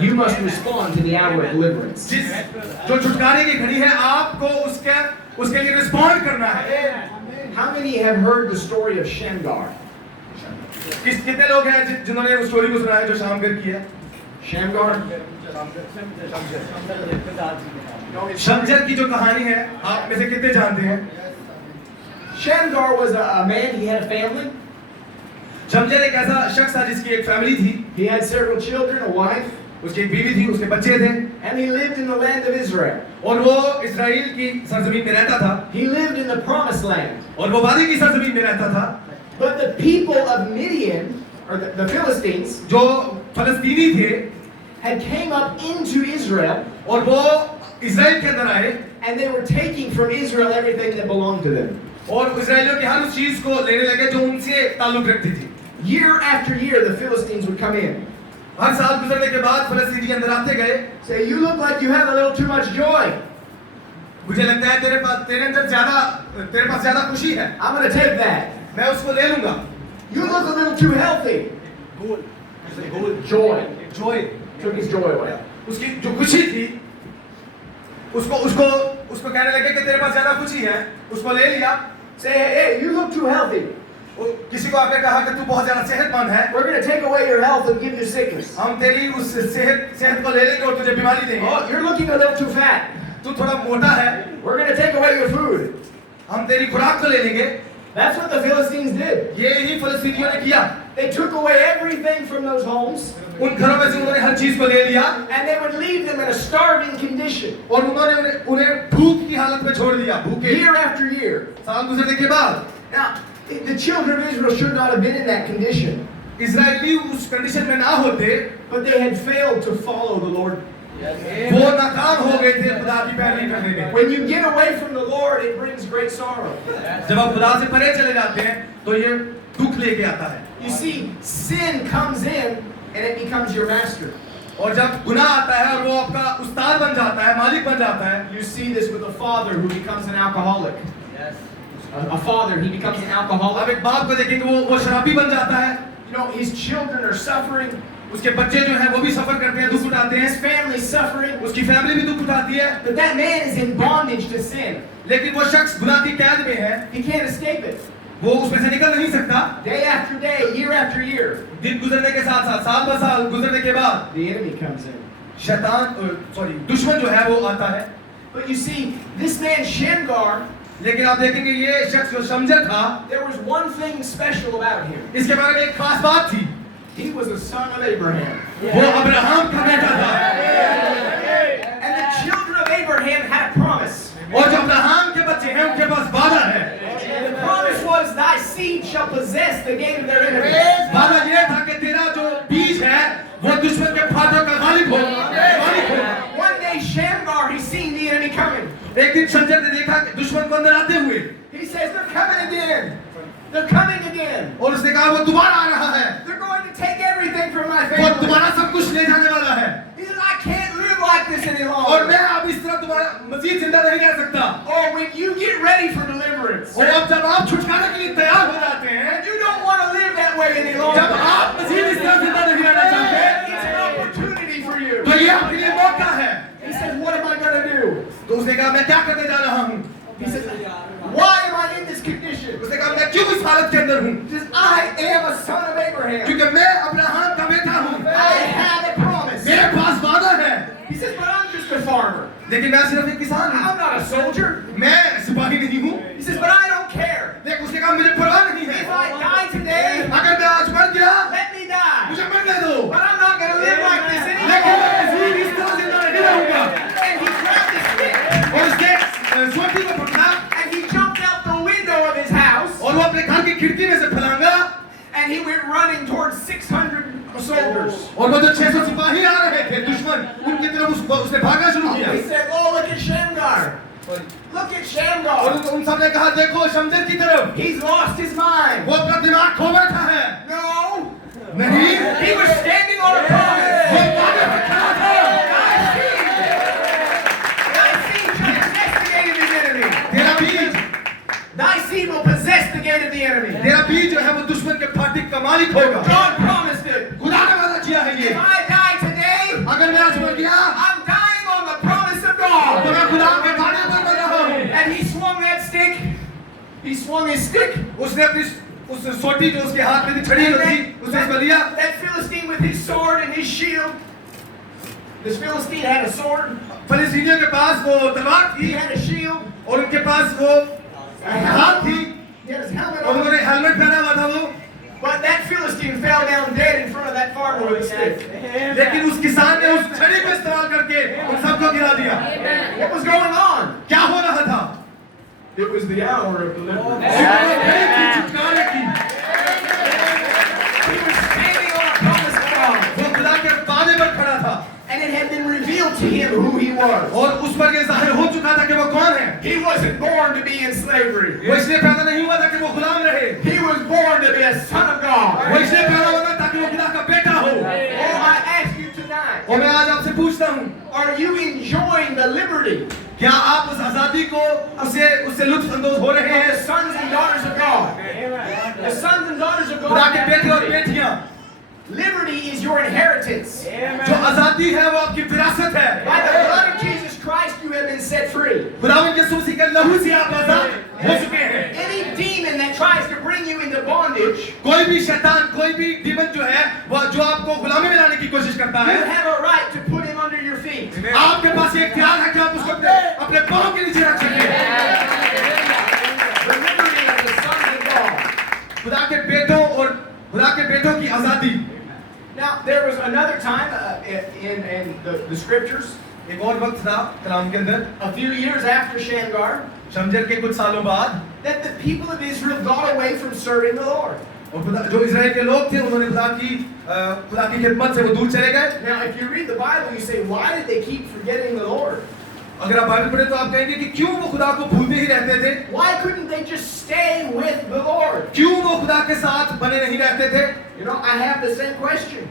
You must respond to the hour of deliverance. जो छुटकारे की घड़ी है आपको उसके लिए रिस्पॉन्ड करना है। How many have heard the story of Shamgar? कितने लोग हैं जिन्होंने उस स्टोरी को सुना है जो शामगर की है? Shamgar? शमशेर की जो कहानी है आप में से कितने जानते हैं? Shamgar was a man, he had a family. Shamsher एक ऐसा शख्स था जिसकी एक फैमिली थी, He had several children, a wife, उसकी एक बीवी थी, उसके बच्चे थे and he lived in the land of Israel. और वो इस्राएल की सरजमीन में रहता था He lived in the promised land. और वो वादी की सरजमीन में रहता था। But the people of Midian, or the Philistines, जो फलस्तीनी थे had came up into Israel, और वो इस्राएल के अंदर आए and they were taking from Israel everything that belonged to them. और इस्राएलियों की हर उस चीज को लेने लगे जो उनसे ताल्लुक रखती थी। Year after year, the Philistines would come in. हर साल गुजरने के बाद फलस्तीनी अंदर आते गए। Say, you look like you have a little too much joy. मुझे लगता है तेरे अंदर तेरे पास ज्यादा खुशी है, I'm going to take that. मैं उसको ले लूंगा। You look a little too healthy. Joy. Joy Took his joy away. उसकी जो खुशी थी उसको कहने लगे कि तेरे पास ज्यादा खुशी है, उसको ले लिया। Say, hey, you look too healthy. किसी को आकर कहा कि तू बहुत ज्यादा सेहतमंद है, We're going to take away your health and give you sickness. हम तेरी उस सेहत को ले लेंगे और तुझे बीमारी देंगे। Oh, you're looking a little too fat. तू थोड़ा मोटा है, We're going to take away your food. हम तेरी खुराक को ले लेंगे। That's what the Philistines did. ये ही फिलिस्तीनियों ने किया। They took away everything from those homes, उन घरों में से उन्होंने हर चीज को ले लिया and they would leave them in a starving condition और उन्होंने उन्हें भूख की हालत में छोड़ दिया, भूखे। year after year. साल गुजरने के बाद Now, the children of Israel should not have been in that condition, Israeli उस कंडीशन में ना होते, but they had failed to follow the Lord. वो नाकाम हो गए थे खुदा की पैरवी करने में। When you get away from the Lord, it brings great sorrow. जब आप खुदा से परे चले जाते हैं तो ये दुख लेके आता है। You see, sin comes in and it becomes your master. और जब गुनाह आता है और वो आपका उस्ताद बन जाता है, मालिक बन जाता है। You see this with a father who becomes an alcoholic. A father, he becomes an alcoholic. आप एक बाप को देखेंगे वो शराबी बन जाता है। You know, his children are suffering. उसके बच्चे जो हैं वो भी सफर करते हैं, दुख उठाते हैं। His family suffering. उसकी फैमिली भी दुख उठाती है। But that man is in bondage to sin. लेकिन वो शख्स गुनाह की कैद में है, He can't escape it. वो उसमें से निकल नहीं सकता। Day after day, year after year, दिन गुजरने के साथ साथ, साल ब साल गुजरने के बाद the enemy comes in. दुश्मन जो है वो आता है। But you see, this man Shamgar, लेकिन आप देखेंगे ये शख्स जो शमजर था, there was one thing special about him. इसके बारे में एक खास बात थी। He was a son of Abraham. वो अब्राहम का बेटा था। And the children of Abraham had a promise. और जो अब्राहम के बच्चे हैं उनके पास वादा है। The promise was, thy seed shall possess the gate of their enemies. वादा ये था कि तेरा जो बीज है वो दुश्मन के फाटक का गालिब हो। One day Shamgar, he seen the enemy coming. एक दिन शमजर ने देखा कि दुश्मन को अंदर आते हुए। He says, they're coming again. They're coming again. और उसने कहा वो दोबारा आ रहा है। They're going to take everything from my वो family. दोबारा सब कुछ ले जाने वाला है। He says, I can't live like this any और longer. मैं अब इस तरह दोबारा मजीद जिंदा नहीं रह सकता। Oh, when you get ready for deliverance, और अब जब आप छुटकारे के लिए तैयार हो जाते हैं, and you don't want to live that way any जब longer, आप मजीद इस तरह जिंदा नहीं रहना चाहते, it's an opportunity for you. तो ये आपके लिए मौका है। He says, what am I going to do? तो उसने कहा मैं क्या करने जा रहा हूँ? He says, why am I in this condition? उसने कहा मैं क्यों इस हालत के अंदर हूँ? He says, I am a son of Abraham. क्योंकि मैं अब्राहम का बेटा हूँ। I have a promise. मेरे पास वादा है। He says, but I'm just a farmer. लेकिन मैं सिर्फ एक किसान हूँ। I'm not a soldier. मैं सिपाही नहीं हूँ। He says, but I don't care. लेकिन उसने कहा मुझे परवाह नहीं है। If I die today, अगर मैं आज मर गया, let me die. मुझे मरने दो। But I'm not going to live like this लेकिन anymore. मैं मजीद इस तरह जिंदा नहीं रहूँगा। And he grabbed his stick और उसने सोटी को पकड़ा and he jumped out the window of his house और वो अपने घर की खिड़की में से फलांगा and he went running towards 600 soldiers. और वो जो 600 सिपाही आ रहे थे दुश्मन उनकी तरफ उसने भागना शुरू किया। He said, oh, look at Shamgar. Look at और Shamgar. उन सब ने कहा देखो शमजर की तरफ He's lost his mind. वो अपना दिमाग खो बैठा है। No. नहीं, He was standing on a promise. वो वादे पर खड़ा था। Thy seed shall possess the gate of his enemy. Thy seed will possess the gate of the enemy. तेरा बीज जो है वो दुश्मन के फाटक का मालिक होगा। God promised it. खुदा ने वादा किया है ये। If I die today, अगर मैं आज मर गया, I'm dying on the promise of तो God. मैं खुदा के वादे पर मर रहा हूँ। And he swung that stick. He swung his stick. उसने अपनी उस सोटी जो उसके हाथ में थी छड़ी जो थी उसने उसको लिया। That Philistine with his sword and his shield. This Philistine had a sword. फलिस्तीनियों के पास वो तलवार He थी had a shield. और उनके पास वो हाथ थी He had his helmet और on. उन्होंने हेलमेट पहना हुआ था वो। But that Philistine fell down dead in front of that farmer with a stick. लेकिन उस किसान ने उस छड़ी को इस्तेमाल करके उन सबको गिरा दिया। What was going on? क्या हो रहा था? It was the hour of deliverance. छुटकारे की। He was standing on a promise of God. वो खुदा के वादे पर खड़ा था And it had been revealed to him who he was. और उस पर ये जाहिर हो चुका था कि वो कौन है। He wasn't born to be in slavery. वो इसलिए पैदा नहीं हुआ था कि वो गुलाम रहे। He was born to be a son of God. वो इसलिए पैदा हुआ था ताकि वो खुदा का बेटा हो। Oh, I ask you tonight, और मैं आज आपसे पूछता हूँ, are you enjoying the liberty क्या आप उस आजादी को उससे लुत्फ अंदोज हो रहे of हैं? the sons and daughters of God? The sons and daughters of खुदा के बेटे और God. बेटियां, Liberty is your inheritance. जो आजादी है वो आपकी विरासत है। By the blood of Jesus Christ, you have been set free. खुदावंद यीशु मसीह के लहू से आप आजाद हो चुके हैं। Any demon that tries to bring you into bondage, कोई भी शैतान, कोई भी डीमन जो है वो जो आपको गुलामी में लाने की कोशिश करता you है, have a right to put him under your feet. आपके पास ये इख्तियार है कि आप उसको अपने पांव के नीचे रख सकें। The liberty of the sons and there was another time in the scriptures, एक और वक्त था कलाम के अंदर, a few years after Shamgar, Shamsher के कुछ सालों बाद, that the people of Israel got away from serving the Lord. और जो इजराइल के लोग थे उन्होंने खुदा की खिदमत से वो दूर चले गए। Now, if you read the Bible, you say, why did they keep forgetting the Lord? अगर आप बाइबल पढ़े तो आप कहेंगे कि क्यों वो खुदा को भूलते ही रहते थे? Why couldn't they just stay with the Lord? क्यों वो खुदा के साथ बने नहीं रहते थे? You know, I have the same question.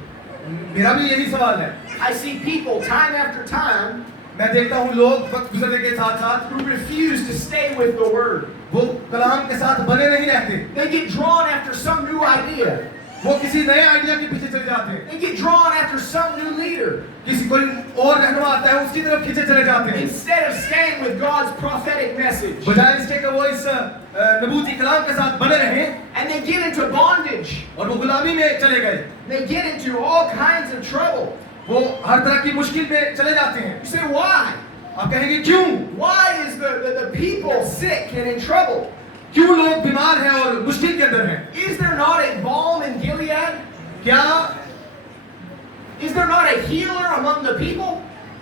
मेरा भी यही सवाल है। I see people time after time मैं देखता हूँ लोग वक्त गुजरने के साथ साथ who refuse to stay with the Word. वो कलाम के साथ बने नहीं रहते। They get drawn after some new idea. वो किसी नए आइडिया के पीछे चले जाते हैं। They get drawn after some new leader. किसी कोई और रहनुमा आता है उसकी तरफ खींचे चले जाते हैं। Instead of staying with God's prophetic message. बजाय इसके कि वो इस नबूती कलाम के साथ बने रहें, And they get into bondage. और वो गुलामी में चले गए। They get into all kinds of trouble. वो हर तरह की मुश्किल में चले जाते हैं। You say, why? आप कहेंगे क्यों? Why is the people sick and in trouble? क्यों लोग बीमार हैं और मुश्किल के अंदर हैं? Is there not a balm in Gilead? क्या Is there not a healer among the people?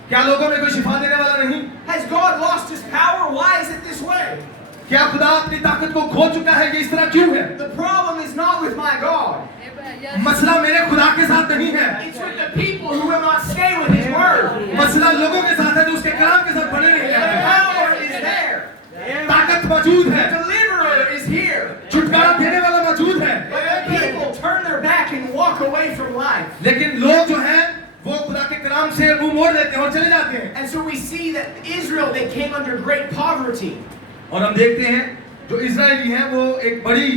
क्या लोगों में कोई शिफा देने वाला नहीं? Has God lost his power? Why is it this way? क्या खुदा अपनी ताकत को खो चुका है? ये इस तरह क्यों है? The problem is not with my God. मसला मेरे खुदा के साथ नहीं है। It's with the people who will not stay with his word. मसला लोगों के साथ है जो उसके कलाम के साथ बने नहीं The रहते। power is there. ताकत मौजूद The है, deliverer is here. छुटकारा देने वाला मौजूद है, But the people turn their back and walk away from life. लेकिन लोग जो हैं वो खुदा के कलाम से मुंह मोड़ लेते हैं और चले जाते हैं। And so we see that Israel, they came under great poverty. और हम देखते हैं जो इजरायली हैं वो एक बड़ी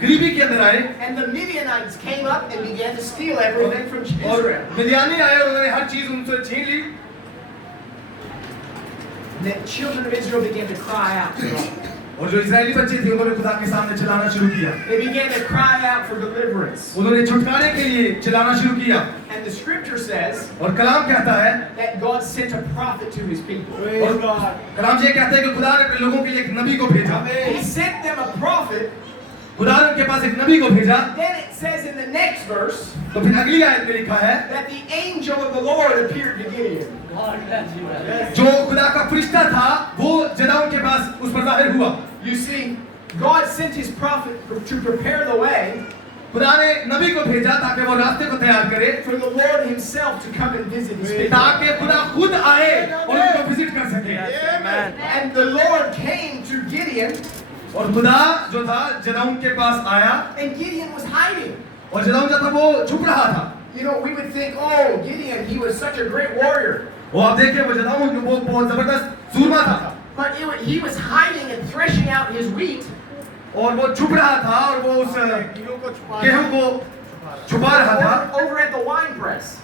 गरीबी के अंदर आए, And the Midianites came up and began to steal everything from और Israel. मिद्यानी आए और उन्होंने हर चीज उनसे छीन ली। And the children of Israel began to cry out to God. और जो इजरायली बच्चे थे उन्होंने खुदा के सामने चिल्लाना शुरू किया। They began to cry out for deliverance. उन्होंने छुटकारे के लिए चिल्लाना शुरू किया। And the scripture says और कलाम कहता है, that God sent a prophet to his people. और कलाम ये कहता है कि खुदा ने अपने लोगों के लिए एक नबी को भेजा। He sent them a prophet. खुदा ने उनके पास एक नबी को भेजा। Then it says in the next verse तो फिर अगली आयत में लिखा है, that the angel of the Lord appeared to Gideon. जो खुदा का फरिश्ता था वो जदाऊन के पास उस पर जाहिर हुआ। You see, God sent his prophet to prepare the way खुदा ने नबी को भेजा ताकि वो रास्ते को तैयार करे, for the Lord himself to come and visit his people. ताकि खुदा खुद आए और उनको विजिट कर सके। And the Lord came to Gideon, और खुदा जो था जदाऊन के पास आया, and Gideon was hiding. और जदाऊन जो था वो छुप रहा था। You know, we would think, oh, Gideon, he was such a great warrior. वो आप देखिए वो जदाऊन वो बहुत जबरदस्त सूरमा था, But he was hiding and threshing out his wheat. और वो छुप रहा था और वो उस गेहूं को छुपा रहा था Over at the wine press.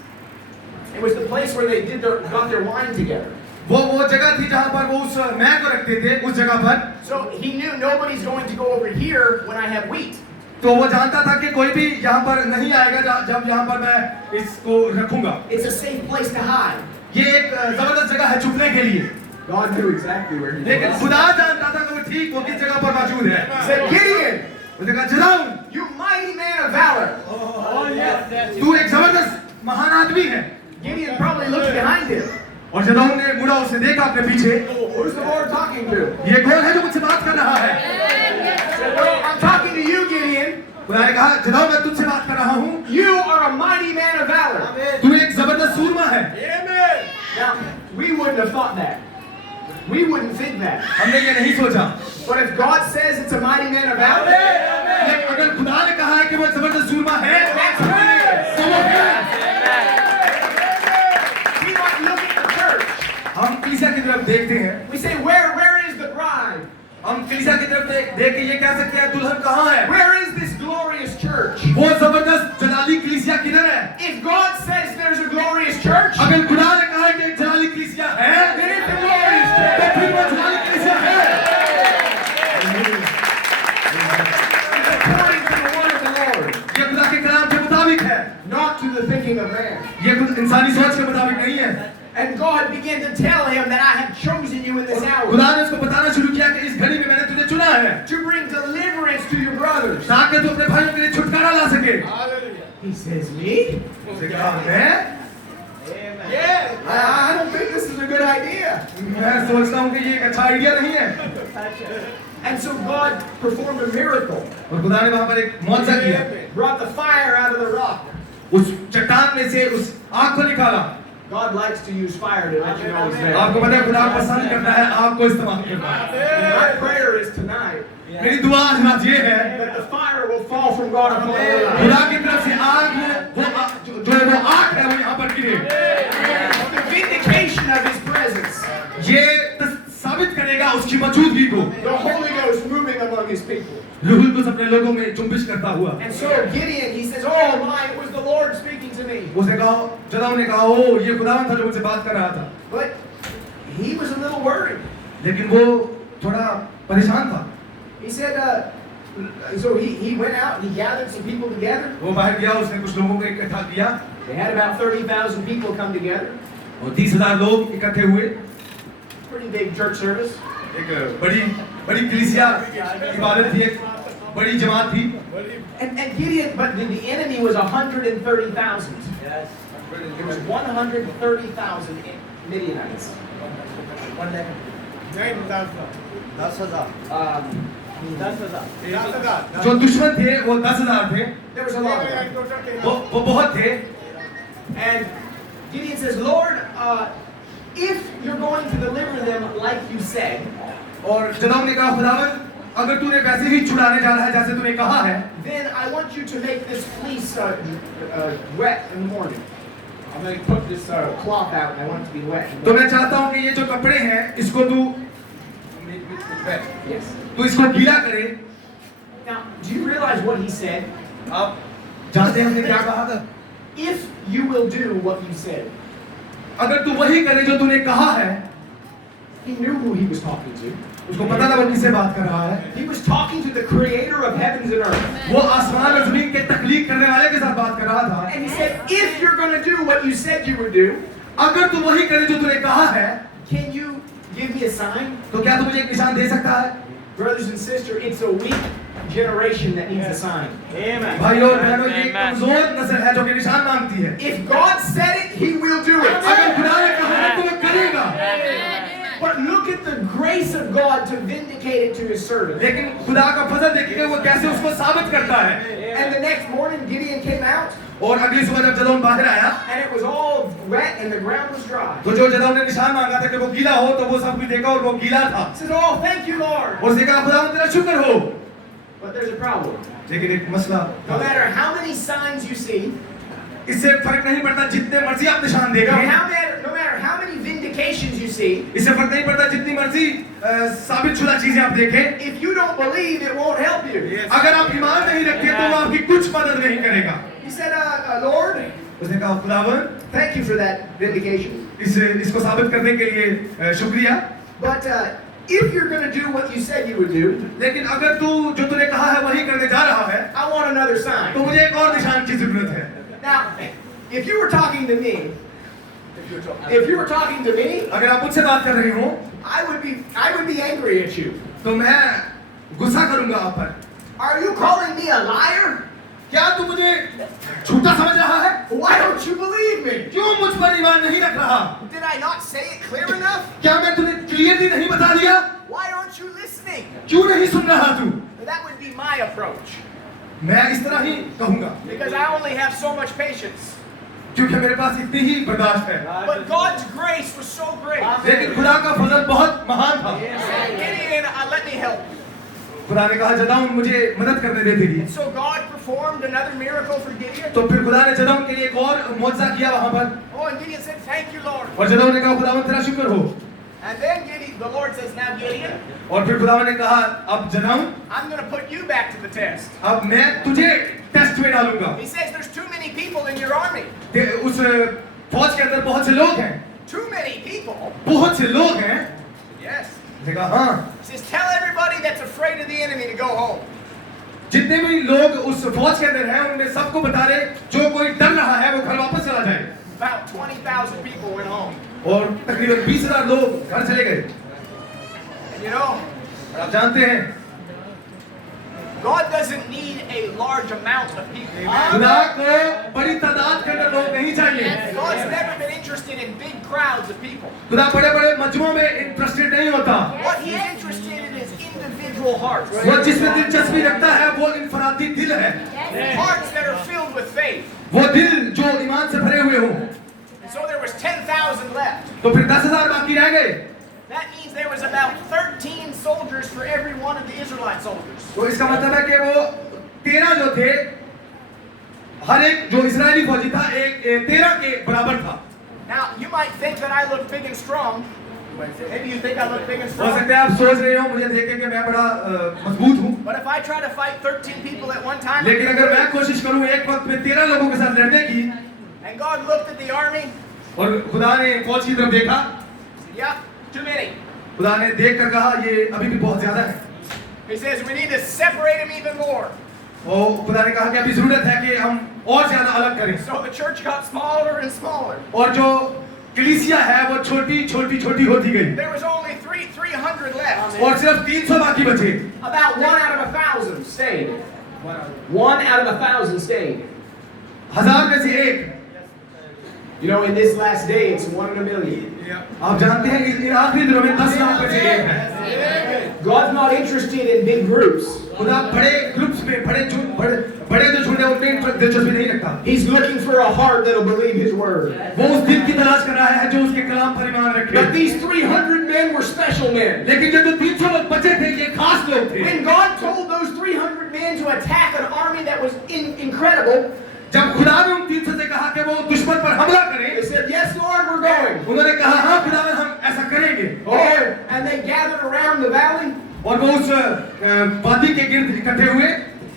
It was the place where they got their wine together. वो जगह थी जहां पर वो उस मैं को रखते थे उस जगह पर। So he knew nobody's going to go over here when I have wheat. तो वो जानता था कि कोई भी यहाँ पर नहीं आएगा जब यहाँ पर मैं इसको रखूंगा। It's a safe place to hide. ये एक जबरदस्त जगह है छुपने के लिए। God knew exactly where he लेकिन was. खुदा जानता था कि वो ठीक वो किस जगह पर मौजूद है। He said, Gideon, उसने कहा जदाऊन, you mighty man of valor. तू एक जबरदस्त महान आदमी है। Gideon probably looked behind him. और जदाऊन ने मुड़ा उसे देखा अपने पीछे, Who's the Lord talking to? ये कौन है जो मुझसे बात कर रहा है? He said, well, I'm talking to you, Gideon. खुदा ने कहा जदाऊन मैं तुझसे बात कर रहा हूँ, You are a mighty man of valor. तू एक जबरदस्त सूरमा है। Now, we wouldn't have thought that. We wouldn't think that. हमने ये नहीं सोचा, But if God says it's a mighty man of valor, लेकिन अगर खुदा ने कहा है कि वो जबरदस्त सूरमा है, that's who he is. तो वो है। We might look at the church. हम कलीसिया की तरफ देखते हैं, We say, where is the bride? हम कलीसिया की तरफ देख के ये कह सकते हैं दुल्हन कहाँ है? Where is this glorious church? वो जबरदस्त जलाली कलीसिया किधर है? If God says there's a glorious church, अगर खुदा ने कहा है कि एक जलाली कलीसिया है, then it's a glorious church. तो फिर वो जलाली कलीसिया है। According to the word of the Lord, ये खुदा के कलाम के मुताबिक है, not to the thinking of man. ये कुछ इंसानी सोच के मुताबिक नहीं है। And God began to tell him that I have chosen you in this hour खुदा ने उसको बताना शुरू किया कि इस घड़ी में मैंने तुझे चुना है to bring deliverance to your brothers. ताकि तू अपने भाइयों के लिए छुटकारा ला सके। He says, me? उसने कहा मैं Yeah. I don't think this is a good idea. मैं सोचता हूँ कि ये एक अच्छा आइडिया नहीं है। And so God performed a miracle. और खुदा ने वहाँ पर एक मौजज़ा किया, Brought the fire out of the rock. उस चट्टान में से उस आग को निकाला। God likes to use fire to let you know He's there. आपको पता है खुदा पसंद करता है आग को इस्तेमाल करना। My prayer is tonight मेरी दुआ आज ये है that the fire will fall from God upon your life. खुदा की तरफ से आग जो है वो आग है वो यहाँ पर गिरे। The vindication of His presence. ये साबित करेगा उसकी मौजूदगी को। The Holy Ghost moving among His people. रूह कुछ अपने लोगों में जुम्बिश करता हुआ। And so Gideon, he says, "Oh my, it was the Lord speaking to me." उसने कहा, जदाऊद ने कहा, ओ ये खुदावन था जो मुझसे बात कर रहा था। But he was a little worried. लेकिन वो थोड़ा परेशान था। He said, so he went out and he gathered some people together. वो बाहर गया, उसने कुछ लोगों को इकट्ठा किया। They had about 30,000 people come together. और 30,000 लोग इकट्ठे हुए। Pretty big church service. एक बड़ी कलीसिया इबादत थी, एक बड़ी जमात थी। And Gideon, but the enemy was 130,000. Yes. It was 130,000 Midianites. 10,000 जो दुश्मन थे वो 10,000 थे। There was a lot of them. वो बहुत थे। And Gideon says, "Lord, if you're going to deliver them like you said, और जदाऊद ने कहा, खुदावन अगर तूने वैसे ही छुड़ाने जा रहा है जैसे तूने कहा है, then I want you to make this fleece wet in the morning. I'm going to put this cloth out and I want it to be wet. तो मैं चाहता हूँ कि ये जो कपड़े हैं इसको तू Yes. तू इसको गीला करे। Now, do you realize what he said? आप जानते हैं हमने क्या कहा? If you will do what you said. अगर तू वही करे जो तूने कहा है। He knew who he was talking to. उसको पता था वो किससे बात कर रहा है। He was talking to the creator of heavens and earth. वो आसमान और जमीन के तख्लीक करने वाले के साथ बात कर रहा था। And he said, if you're going to do what you said you would do, अगर तू वही करे जो तूने कहा है, can you give me a sign? तो क्या तू मुझे एक निशान दे सकता है? Brothers and sisters, it's a weak generation that needs a sign. Amen. भाइयों और बहनों, ये कमजोर नस्ल है जो कि निशान मांगती है। If God said it, He will do it. अगर खुदा ने कहा है तो वो करेगा। But look at the grace of God to vindicate it to His servant. लेकिन खुदा का फजल देखिए वो कैसे उसको साबित करता है। And the next morning, Gideon came out, और अगली सुबह जब जदाऊद बाहर आया, and it was all wet, and the ground was dry. तो जो जदाऊद ने निशान मांगा था कि वो गीला हो, तो वो सब कुछ देखा और वो गीला था। He says, "Oh, thank you, Lord." और उसने कहा, खुदा तेरा शुक्र हो। But there's a problem. लेकिन एक मसला, No matter how many signs you see, इससे फर्क नहीं पड़ता जितने मर्जी आप निशान देखें। no matter how many vindications you see, इससे फर्क नहीं पड़ता जितनी मर्जी साबित शुदा चीजें आप देखें। if you don't believe, it won't help you. अगर आप ईमान नहीं रखते तो वो आपकी कुछ मदद नहीं करेगा। He said, "Lord, उसने कहा, खुदावन thank you for that vindication. इसको साबित करने के लिए शुक्रिया। But if you're going to do what you said you would do, लेकिन अगर तू जो तूने कहा है वही करने जा रहा है, I want another sign." तो मुझे एक और निशान की जरूरत है। Now, if you were talking to me, अगर आप मुझसे बात कर रही हो, I would be angry at you. तो मैं गुस्सा करूंगा आप पर। Are you calling me a liar? क्या तू मुझे झूठा समझ रहा है? Why don't you believe me? क्यों मुझ पर ईमान नहीं रख रहा? Did I not say it clear enough? क्या मैं तुझे क्लियरली नहीं बता दिया? Why aren't you listening? क्यों नहीं सुन रहा तू? That would be my approach. मैं इस तरह ही कहूंगा, Because I only have so much patience. क्योंकि मेरे पास इतनी ही बर्दाश्त है। But God's grace was so great. लेकिन खुदा का फजल बहुत महान था। Gideon, let me help you. खुदा ने कहा, जदाऊद मुझे मदद करने दे तेरी। So God performed another miracle for Gideon. तो फिर खुदा ने जदाऊद के लिए एक और मौजज़ा किया वहां पर। Oh, and Gideon said, "Thank you, Lord." और जदाऊद ने कहा, खुदावन तेरा शुक्र हो। And then the Lord says, "Now Gideon, और फिर खुदावन ने कहा, अब जदाऊद, I'm going to put you back to the test." अब मैं तुझे टेस्ट में डालूंगा। He says, "There's too many people in your army. उस फौज के अंदर बहुत से लोग हैं। Too many people." बहुत से लोग हैं। Yes. उसने कहा, हाँ। He says, "Tell everybody that's afraid of the enemy to go home." जितने भी लोग उस फौज के अंदर हैं, उनमें सबको बता दे, जो कोई डर रहा है वो घर वापस चला जाए। About 20,000 people went home. और तकरीबन 20,000 लोग घर चले गए। And you know, और आप जानते हैं, God doesn't need a large amount of people. खुदा को बड़ी तादाद के अंदर लोग नहीं चाहिए। God's never been interested in big crowds of people. खुदा बड़े-बड़े मजमुओं में इंटरेस्टेड नहीं होता। What He's interested in is individual hearts. वो जिसमें दिलचस्पी रखता है वो इनफरादी दिल है। Hearts that are filled with faith. वो दिल जो ईमान से भरे हुए हों। And so there was 10,000 left. तो फिर 10,000 बाकी रह गए। That means there was about 13 soldiers for every one of the Israelite soldiers. तो इसका मतलब है कि वो 13 जो थे हर एक जो इस्राएली फौजी था एक 13 के बराबर था। Now you might think that I look big and strong. Maybe you think I look big and हो strong. सकता है आप सोच रहे हो मुझे देखें कि मैं बड़ा मजबूत हूँ। But if I try to fight 13 people at one time, लेकिन अगर मैं कोशिश करूँ एक वक्त में 13 लोगों के साथ लड़ने की and God looked at the army, और खुदा ने फौज की तरफ देखा, yeah, too many. खुदा ने देख कर कहा ये अभी भी बहुत ज्यादा है। He says we need to separate them even more. और खुदा ने कहा कि अभी जरूरत है कि हम और ज्यादा अलग करें। So the church got smaller and smaller. और जो कलीसिया है वो छोटी होती गई। There was only 300 left. और सिर्फ 300 बाकी बचे। About 1 out of 1,000 stayed. 1 out of 1,000 stayed. 1000 में से एक। You know, in this last day, it's 1 in a million. आप जानते हैं इन आखिरी दिनों में 10 लाख में से एक है। God's not interested in big groups. खुदा बड़े ग्रुप्स में बड़े जो झुंड हैं उनमें दिलचस्पी नहीं रखता। He's looking for a heart that'll believe His word. वो उस दिल की तलाश कर रहा है जो उसके कलाम पर ईमान रखे। But these 300 men were special men. लेकिन जो 300 लोग बचे थे ये खास लोग थे। When God told those 300 men to attack an army that was incredible, जब खुदा ने उन 300 से कहा कि वो दुश्मन पर हमला they करें, said, "Yes, Lord, we're going." उन्होंने कहा हाँ खुदावंद हम ऐसा करेंगे। And they gathered around the valley. और वो उस वादी के गिर्द इकट्ठे हुए।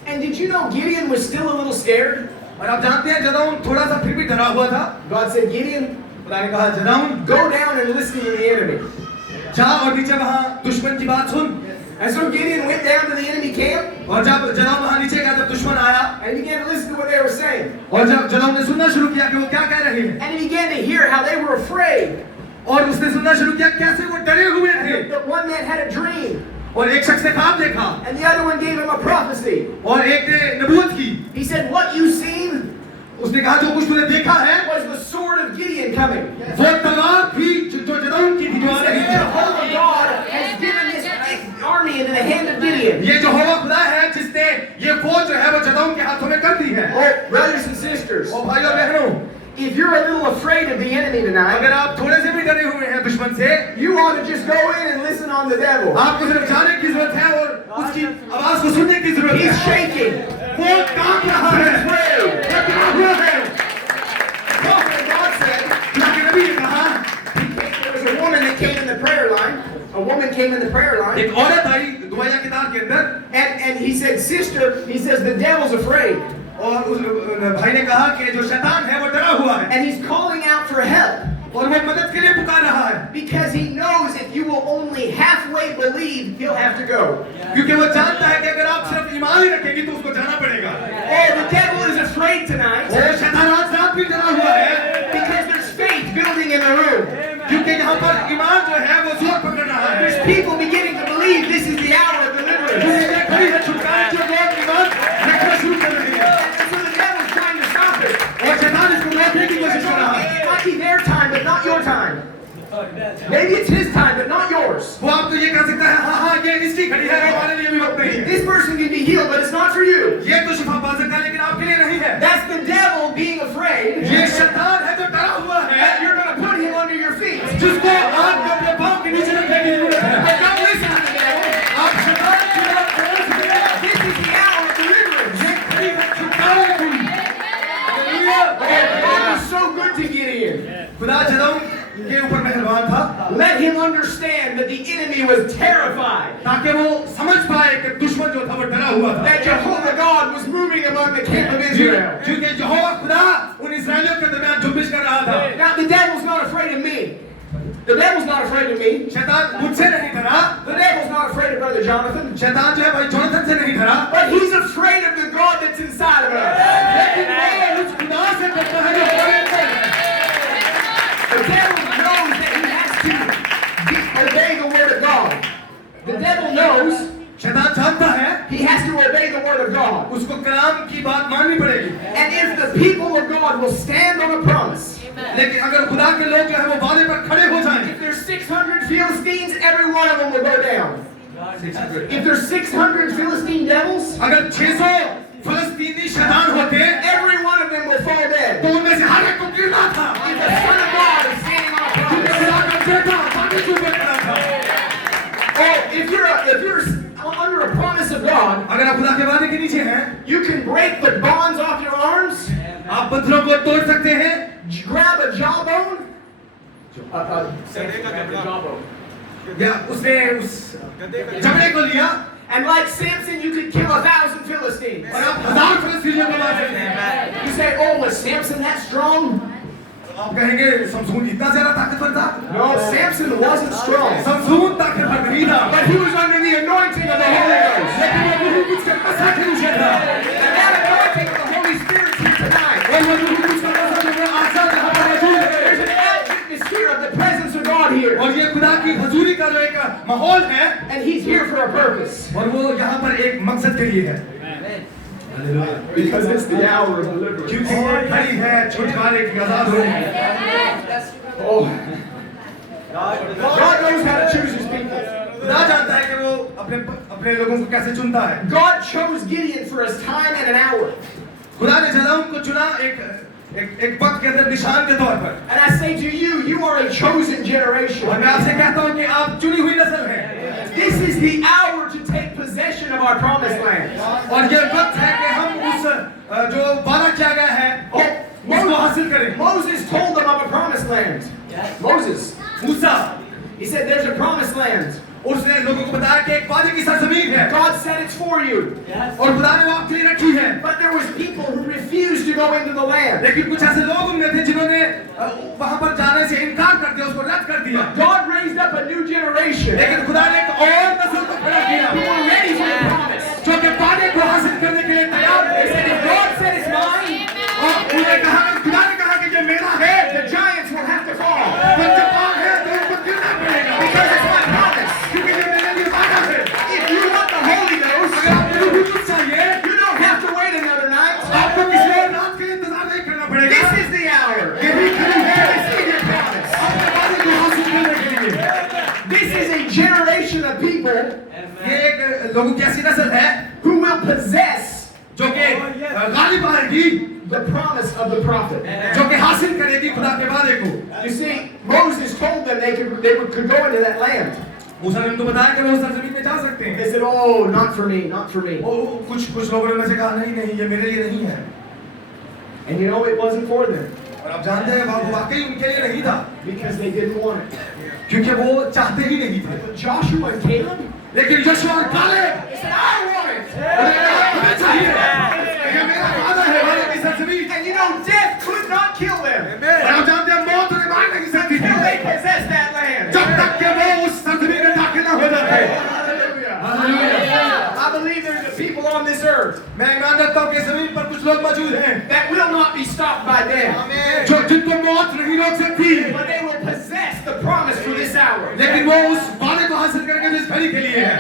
And did you know Gideon was still a little scared? और आप जानते हैं जदाऊन थोड़ा सा फिर भी डरा हुआ था। God said, "Gideon, खुदा ने कहा जदाऊन go down and listen to the enemy." जा और नीचे वहाँ दुश्मन की बात सुन। And so Gideon went down to the enemy camp और जब जदाऊन वहाँ नीचे गया तब दुश्मन आया and began to listen to what they were saying. और जब जदाऊन ने सुनना शुरू किया कि वो क्या कह रहे हैं And he began to hear how they were afraid. और उसने सुनना शुरू किया कैसे वो डरे हुए थे। And that one man had a dream, और एक शख्स ने ख्वाब देखा and the other one gave him a prophecy. और एक ने नबूवत की। He said, "What you seen उसने कहा जो कुछ तूने देखा है was the sword of Gideon coming." वो तलवार थी जो जदाऊन की थी जो आ He रही said, थी। "Jehovah God has given this army into the hand of Gideon." ये जो यहोवा खुदा है जिसने ये फौज जो है वो जदाऊन के हाथों में कर दी है। Oh, brothers and sisters, और भाइयों बहनों if you're a little afraid of the enemy tonight, अगर आप थोड़े से भी डरे हुए हैं दुश्मन से, you ought to just go in and listen on the devil. आपको सिर्फ जाने की जरूरत है और उसकी आवाज को सुनने की जरूरत He's है। shaking. वो कांप रहा है, वो डरा हुआ है। Prophet God said, खुदा के नबी ने कहा there was a woman that came in the prayer line. A woman came in the prayer line, एक औरत आई दुआया किताब के अंदर and he said, "Sister," he says, "the devil's afraid." और उस भाई ने कहा कि जो शैतान है वो डरा हुआ है And he's calling out for help और वो मदद के लिए पुकार रहा है because he knows if you will only halfway believe, he'll have to go. क्योंकि वो जानता है कि अगर आप सिर्फ ईमान ही रखेंगी तो उसको जाना पड़ेगा। Oh, the devil is afraid tonight और शैतान आज रात भी डरा हुआ है because there's faith building in the room. क्योंकि यहाँ पर ईमान जो है वो जोर पकड़ रहा है। There's people beginning to believe this is the hour of deliverance. दुनिया खड़ी है छुटकारे के लोग ईमान रखना शुरू कर रहे हैं And so the devil's trying to stop it. और शैतान इसको रोकने की कोशिश कर रहा है। It might be their time, but not your time. Maybe it's his time, but not yours. वो आपको ये कह सकता है हाँ ये इसकी खड़ी है हमारे लिए भी वक्त नहीं है। This person can be healed, but it's not for you. ये तो शिफा पा सकता है लेकिन आपके लिए नहीं है। That's the devil being afraid ये शैतान है जो डरा हुआ है that you're going to put him under your feet. जिसको आपको अपने पाँव के नीचे रखने की जरूरत है। But don't listen to the devil. आप शैतान की बात करो सुनिए। This is the hour of deliverance. ये खड़ी है छुटकारे की। And God was so good to Gideon. खुदा जदाऊन के ऊपर मेहरबान था Let him understand that the enemy was terrified. ताकि वो समझ पाए कि दुश्मन जो था वो डरा हुआ था। That Jehovah God was moving among the camp of Israel. क्योंकि यहोवा खुदा उन इस्राएलियों के दरमियान जुम्बिश कर रहा था। Now the devil's not afraid of me. The devil's not afraid of me. शैतान मुझसे नहीं डरा। The devil's not afraid of Brother Jonathan. शैतान जो है भाई जोनाथन से नहीं डरा। But he's afraid of the God that's inside of us. लेकिन वो उस खुदा से डरता है जो हमारे अंदर है। The devil knows that he has to obey the word of God. The devil knows शैतान जानता है he has to obey the word of God. उसको कलाम की बात माननी पड़ेगी। And if the people of God will stand on a promise, लेकिन अगर खुदा के लोग जो है वो वादे पर खड़े हो जाएं, if there's 600 Philistines, every one of them will go down. If there's 600 Philistine devils, अगर 600 फलस्तीनी शैतान होते, every one of them will fall dead. तो उनमें से हर एक को गिरना था। If the Son of God is standing on a promise. खुदा का बेटा वादे के ऊपर खड़ा था। Oh, if you're under a promise of God, अगर आप खुदा के वादे के नीचे हैं, you can break the bonds off your arms, आप पत्थरों को तोड़ सकते हैं, grab a jawbone, या उसने उस जबड़े को लिया, and like Samson, you could kill 1,000 Philistines. और आप 1000 फलस्तीनियों को मार सकते हैं। You say, oh, was Samson that strong? आप कहेंगे समसून इतना ज़्यादा ताकतवर था? No, Samson wasn't strong. Samson ताकतवर नहीं था, But he was under the anointing of the Holy Ghost. लेकिन वो रूह कुछ का मसा के नीचे था। And that anointing of the Holy Spirit is here tonight. और वो रूह कुछ का मसा जो है आशा जहाँ पर मौजूद है। There's an atmosphere of the presence of God here. और ये खुदा की हजूरी का जो एक माहौल है, And he's here for a purpose. और वो यहाँ पर एक मकसद के लिए है। Because it's the hour of deliverance. क्योंकि ये घड़ी है छुटकारे की, आजाद होने की। Oh. God knows how to choose his people. खुदा जानता है कि वो अपने लोगों को कैसे चुनता है। God chose Gideon for his time and an hour. खुदा ने जदाऊं को चुना एक वक्त के अंदर निशान के तौर पर। And I say to you, you are a chosen generation. और मैं आपसे कहता हूँ कि आप चुनी हुई नस्ल हैं। This is the hour to take possession of our promised land. और ये वक्त है कि हम उस जो वादा किया गया है उसको हासिल करें। Moses told them of a promised land. Moses. Musa, He said there's a promised land. उसने लोगों को बताया कि एक वादे की सरजमीन है। God said it's for you. और खुदा ने वो आपके लिए रखी है। But there was people who refused to go into the land. लेकिन कुछ ऐसे लोग उनमें थे जिन्होंने वहाँ पर जाने से इनकार कर दिया, उसको रद्द कर दिया। God raised up a new generation. लेकिन खुदा ने एक और नस्ल को खड़ा किया Who were ready for the promise. जो कि वादे को हासिल करने के लिए तैयार They said थे। if God said it's mine, और उन्हें कहा, खुदा ने कहा कि ये मेरा है, the giants will have to fall. तो जब भाग है तो उनको गिरना पड़ेगा। Because it's my promise. क्योंकि ये मेरे लिए वादा है। If you want the Holy Ghost, अगर आपको रूह कुछ चाहिए, you don't have to wait another night. आपको किसी और रात के लिए इंतजार नहीं करना पड़ेगा। This is the hour. यही घड़ी है Receive your promise. अपने वादे को हासिल करने के लिए। This is a generation of people ये एक लोगों की ऐसी नस्ल है who will possess जो कि गालिब आएगी, the promise of the prophet. जो कि हासिल करेगी खुदा के वादे को। You see, Moses told them they could go into that land. मूसा ने उनको बताया कि वो उस सरजमीन में जा सकते हैं। They said, "Oh, not for me, not for me." कुछ लोगों ने मुझसे कहा नहीं ये मेरे लिए नहीं है। And you know it wasn't for them और आप जानते हैं वो वाकई उनके लिए नहीं था, because they didn't want it. क्योंकि वो चाहते ही नहीं थे। But Joshua and Caleb, लेकिन यहोशू और Caleb they said, "I want it." हमें चाहिए, ये मेरा वादा है, वादे की सरजमीन। And you know, death could not kill them और आप जानते हैं मौत उन्हें मार नहीं सकती थी until they possessed that land. जब तक कि वो उस सरजमीन में दाखिल न हो जाते। Hallelujah. I believe there's a people on this earth मैं ईमान रखता हूँ कि जमीन पर कुछ लोग मौजूद हैं that will not be stopped by death, जो जिनको मौत नहीं रोक सकती, but they will possess the promise for this hour. लेकिन वो उस वादे को हासिल करके जो इस घड़ी के लिए है।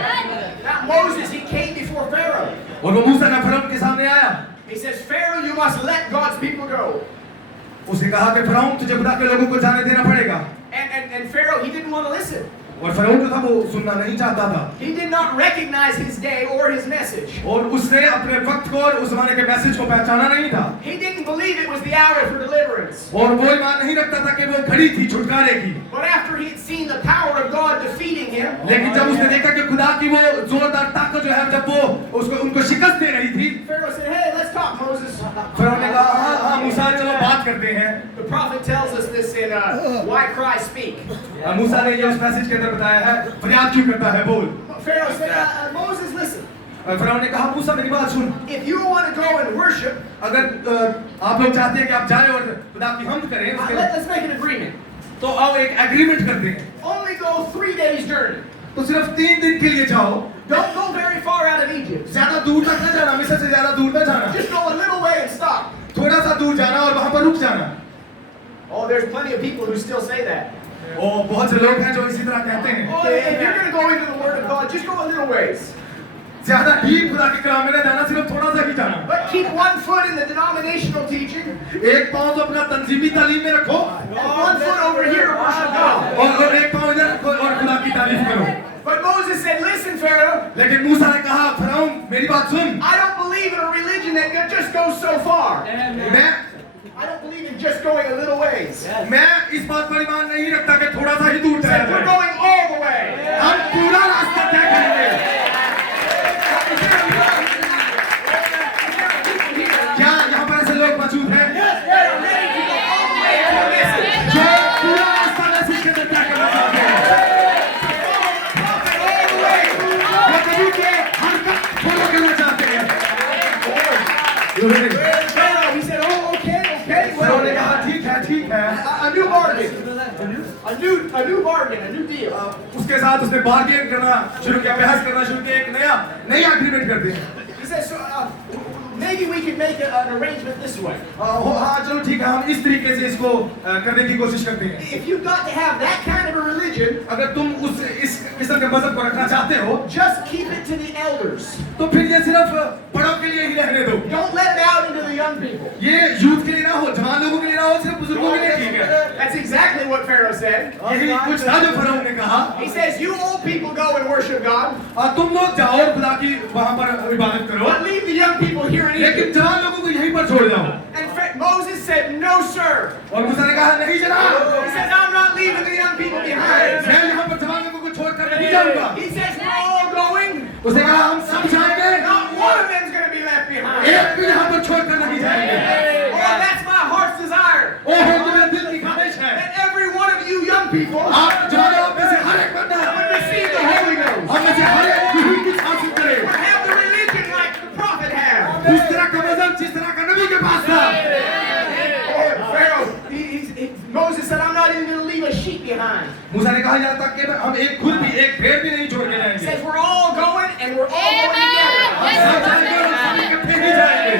Now Moses, he came before Pharaoh. और वो मूसा का फरौन के सामने आया, He says, "Pharaoh, you must let God's people go." उसने कहा कि फरौन तुझे खुदा के लोगों को जाने देना पड़ेगा। And Pharaoh, he didn't want to listen. और फरौन जो था वो सुनना नहीं चाहता था He did not recognize his day or his message. और उसने अपने वक्त को और उस जमाने के मैसेज को पहचाना नहीं था He didn't believe it was the hour for deliverance. और वो ईमान नहीं रखता था कि वो घड़ी थी छुटकारे की। But after he had seen the power of God defeating him, लेकिन जब उसने देखा कि खुदा की वो जोरदार ताकत जो है जब वो उसको उनको शिकस्त दे रही थी, Pharaoh said, "Hey, let's talk, Moses." फरौन ने कहा हाँ मूसा चलो बात करते हैं। The prophet tells us this in Why Cry Speak. मूसा ने ये उस मैसेज के अंदर बताया है, फरियाद क्यों करता है बोल। Pharaoh said, "Moses, listen. फरौन ने कहा मूसा मेरी बात सुन, If you want to go and worship, अगर आप लोग चाहते हैं कि आप जाएं और खुदा की हमद करें उसके लिए, let's make an agreement. तो आओ एक एग्रीमेंट करते हैं। Only go 3 days journey. तो सिर्फ 3 दिन के लिए जाओ, Don't go very far out of Egypt. ज्यादा दूर तक न जाना, मिस्र से ज्यादा दूर न जाना, Just go a little way and stop." थोड़ा सा दूर जाना और वहां पर रुक जाना। Oh, there's plenty of people who still say that. बहुत से लोग हैं जो इसी तरह कहते हैं। Oh, if you're going to go into the Word of God, just go a little ways. ज्यादा डीप खुदा के कलाम में न जाना, सिर्फ थोड़ा सा ही जाना। But keep one foot in the denominational teaching एक पाँव तो अपना तंजीमी तालीम में रखो and one foot over here to worship God. और एक पाँव इधर रखो और खुदा की तारीफ करो। But Moses said, listen, Pharaoh, लेकिन मूसा ने कहा, फराउन मेरी बात सुन, I don't believe in a religion that just goes so far. I don't believe in just going a little ways. मैं इस बात पर ईमान नहीं रखता कि थोड़ा सा ही दूर He जाया said, we're जाए। going all the way. हम पूरा रास्ता तय करेंगे। क्या यहाँ पर ऐसे लोग मौजूद हैं They're ready to go all the way to the message. जो पूरा रास्ता मैसेज के अंदर तय करना चाहते हैं? Prophet all the way. वो कभी के हरकत फॉलो करना चाहते हैं। Pharaoh, he said, oh, okay. फराउन ने कहा, ठीक है, A new bargain. A new bargain, a new deal. उसके साथ उसने बार्गेन करना शुरू किया, बहस करना शुरू किया, एक नई एग्रीमेंट कर दी। He says, so, maybe we could make an arrangement this way. हाँ चलो ठीक है, हम इस तरीके से इसको करने की कोशिश करते हैं। If you've got to have that kind of a religion, अगर तुम इस किस्म के मजहब को रखना चाहते हो, just keep it to the elders. तो फिर ये सिर्फ बड़ों के लिए ही रहने दो। Don't let it out into the young people. ये यूथ के लिए ना हो, जवान लोगों के लिए ना हो, सिर्फ बुजुर्गों के लिए ठीक है। That's exactly what Pharaoh said. यही कुछ था जो फराउन ने कहा। He says, you old people go and worship God, तुम लोग जाओ और खुदा की वहाँ पर इबादत करो, but leave the young people here in लेकिन Egypt. जवान लोगों को यहीं पर छोड़ जाओ। And Moses said, no, sir. और मूसा ने कहा, नहीं जनाब, He says, I'm not leaving the young people behind. मैं यहाँ पर जवान लोगों को छोड़कर नहीं जाऊँगा। He says, we're all going. उसने कहा, हम सब जाएंगे, Not one of them's going to be left behind. एक भी यहाँ पर छोड़कर नहीं जाएंगे। Oh, that's my heart's desire. ओहो, तो मेरे दिल की ख्वाहिश है, That every one of you young people आप जवानों में से हर एक बंदा would receive the Holy Ghost. हम में से हर एक यही कुछ हासिल करे, Would have the religion like the prophet had. उस तरह का मजहब जिस तरह का नबी के पास था। Oh, Pharaoh, Moses said, I'm not even going to leave a sheep behind. मूसा ने कहा, यहाँ तक कि हम एक खुद भी एक भेड़ भी नहीं छोड़ के He जाएंगे। says, we're all going and we're all going together. सब जाएंगे और हम इकट्ठे ही जाएंगे।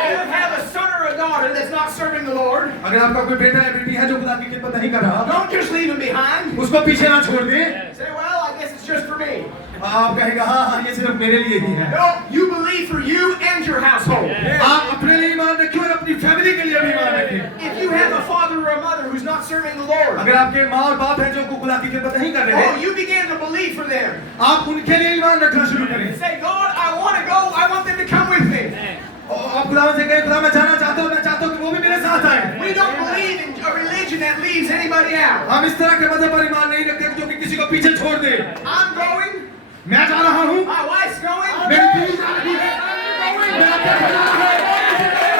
If you have a son or a daughter that's not serving the Lord, अगर आपका कोई बेटा या बेटी है जो खुदा की खिदमत नहीं कर रहा, don't just leave him behind. उसको पीछे ना छोड़ दें। Say, well, I guess it's just for me. आप कहेंगे, हाँ ये सिर्फ मेरे लिए ही है। No, you believe for you and your household. आप अपने लिए ईमान रखिए और अपनी फैमिली के लिए भी ईमान रखिए। If you have a father or a mother who's not serving the Lord, अगर आपके माँ और बाप हैं जो खुदा की खिदमत नहीं कर रहे, oh, you begin to believe for them. आप उनके लिए ईमान रखना शुरू करें। Say, God, I want to go. I want them to come with me. आप खुदा से कहें, खुदा मैं जाना चाहता हूँ, मैं चाहता हूँ कि वो भी मेरे साथ आए। We don't believe in a religion that leaves anybody out. हम इस तरह के मजहब पर ईमान नहीं रखते जो कि किसी को पीछे छोड़ दे। I'm going. मैं जा रहा हूँ, My wife's going. मेरी बीवी जा रही है, मैं आपके साथ जा रहा हूँ, मेरे साथ जा रहा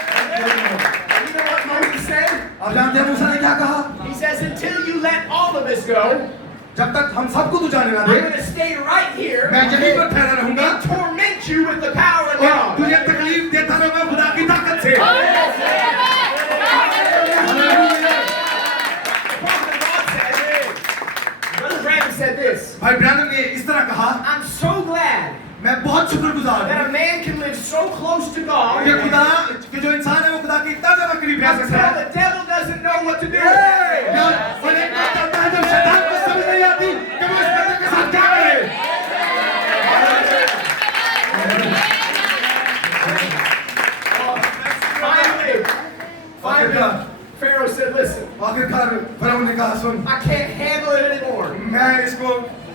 You know what Moses said? हूँ। आप जानते हैं मूसा ने क्या कहा? He says, until you let all of us go, जब तक हम सबको तू जाने ना I'm दे, going to stay right here मैं यहीं पर ठहरा रहूंगा and torment you with the power of और God. तुझे तकलीफ देता रहूंगा खुदा की ताकत से। Brother Branham said this. भाई ब्रैनम ने इस तरह कहा, I'm so glad मैं बहुत शुक्रगुजार that हूँ a man can live so close to God कि खुदा कि जो इंसान है वो खुदा की इतना ज्यादा करीब रह सकता until है। the devil doesn't know what to do with it. और एक बात करता है जब शैतान को समझ नहीं आती कि वो इस बंदे के साथ क्या करे। Finally, Pharaoh said, listen, आखिरकार फराउन ने कहा, सुन, I can't handle it anymore. मैं इसको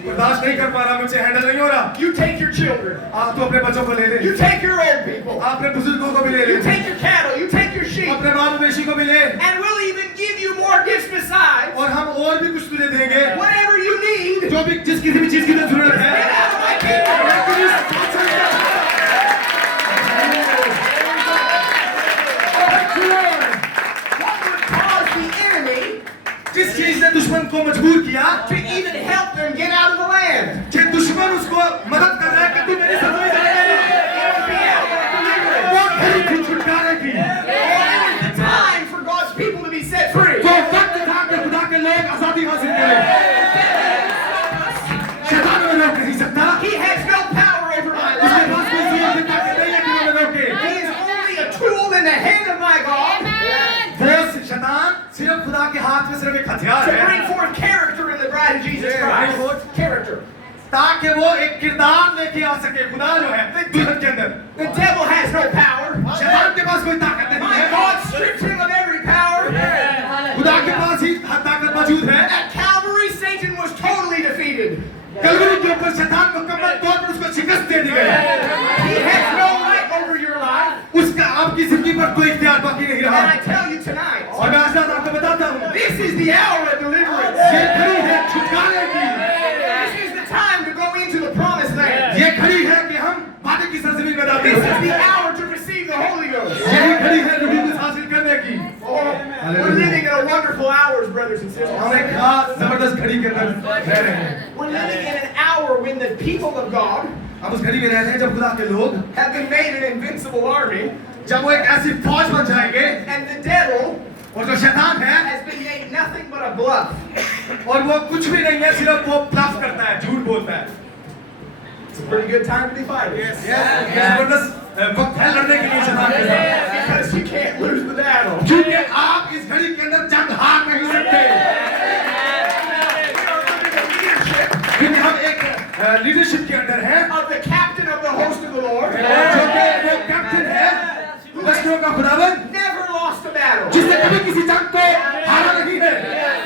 बर्दाश्त नहीं कर पा रहा, मुझसे हैंडल नहीं हो रहा। You take your children. आप तो अपने बच्चों को ले ले, You take your old people. आप अपने बुजुर्गों को भी ले You ले, take your cattle. You take your sheep. अपने माल मवेशी को भी ले, And we'll even give you more gifts besides. और हम और भी कुछ तुझे देंगे, Whatever you need. जो भी जिस किसी भी चीज की तुझे जरूरत है। Get out of my kingdom. What would cause the enemy जिस चीज ने दुश्मन को मजबूर किया to even help them get out of the land? कि दुश्मन उसको मदद कर रहा है कि तू मेरी सफाई करेगा, It would be out of deliverance. वो खरी थी छुटकारे की। It was the time for God's people to be set free. तो वक्त था कि खुदा के लोग आजादी हासिल करें। शैतान में रोक नहीं सकता। के हाथ में सिर्फ एक हथियार to bring है forth character in the bride of Jesus Christ. Character. ताकि वो एक किरदार लेके आ सके खुदा जो है दुल्हन के अंदर The devil has no power. शैतान के पास कोई ताकत नहीं My है God stripped him of every power. खुदा के पास ही ताकत मौजूद है At Calvary, Satan was totally defeated. Kalvari के ऊपर शैतान मुकम्मल तौर पर उसको शिकस्त दे दी गई He has no right over your life. उसका आपकी जिंदगी पर कोई इख्तियार बाकी नहीं And रहा I tell you tonight, और मैं आज रात आपको बताता हूँ this is the hour of deliverance. ये घड़ी है छुटकारे की This is the time to go into the promised land. ये घड़ी है कि हम वादे की सरजमीन में दाखिल This हो is the hour to receive the Holy Ghost. यही घड़ी है रूह को हासिल करने की Oh, we're living in a wonderful hours, brothers and sisters. हम एक खास जबरदस्त घड़ी के अंदर रह रहे हैं We're living in an hour when the people of God हम उस घड़ी में रहते हैं जब खुदा के लोग have been made an invincible army, जब वो एक ऐसी फौज बन जाएंगे and the devil और जो शैतान है has been made nothing but a bluff. और वो कुछ भी नहीं है सिर्फ वो ब्लफ करता है झूठ बोलता है It's a pretty good time to be fighting. ये जबरदस्त वक्त है लड़ने के लिए शैतान के साथ Because you can't lose the battle. क्योंकि आप इस घड़ी के अंदर जंग हार नहीं सकते क्योंकि हम एक लीडरशिप के अंदर हैं Of the captain of the host of the Lord, जो कि वो कैप्टन है लश्करों का खुदावन never lost a battle. जिसने कभी किसी जंग को हारा नहीं है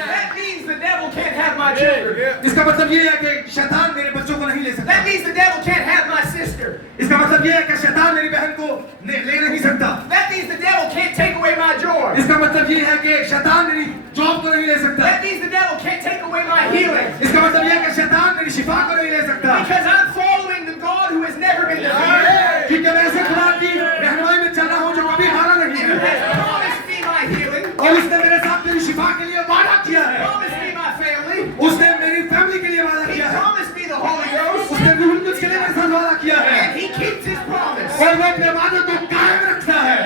That means the devil can't have my children. इसका मतलब ये है कि शैतान मेरे बच्चों को नहीं ले सकता That means the devil can't have my sister. इसका मतलब ये है कि शैतान मेरी बहन को ले नहीं सकता That means the devil can't take away my joy. इसका मतलब ये है कि शैतान मेरी जॉब को नहीं ले सकता That means the devil can't take away my healing. इसका मतलब ये है कि शैतान मेरी शिफा को नहीं ले सकता Because I'm following the God who has never been defeated. क्योंकि मैं ऐसे खुदा की रहनुमाई में चल रहा हूँ जो कभी हारा नहीं Who है has promised me my healing. और उसने मेरे साथ मेरी शिफा के लिए वादा किया है Promised me my family. उसने मेरी फैमिली के लिए वादा He किया है promised me the Holy Ghost. उसने रूह कुछ के लिए मेरे साथ वादा किया है And he keeps his promise. और वो अपने वादे को कायम रखता है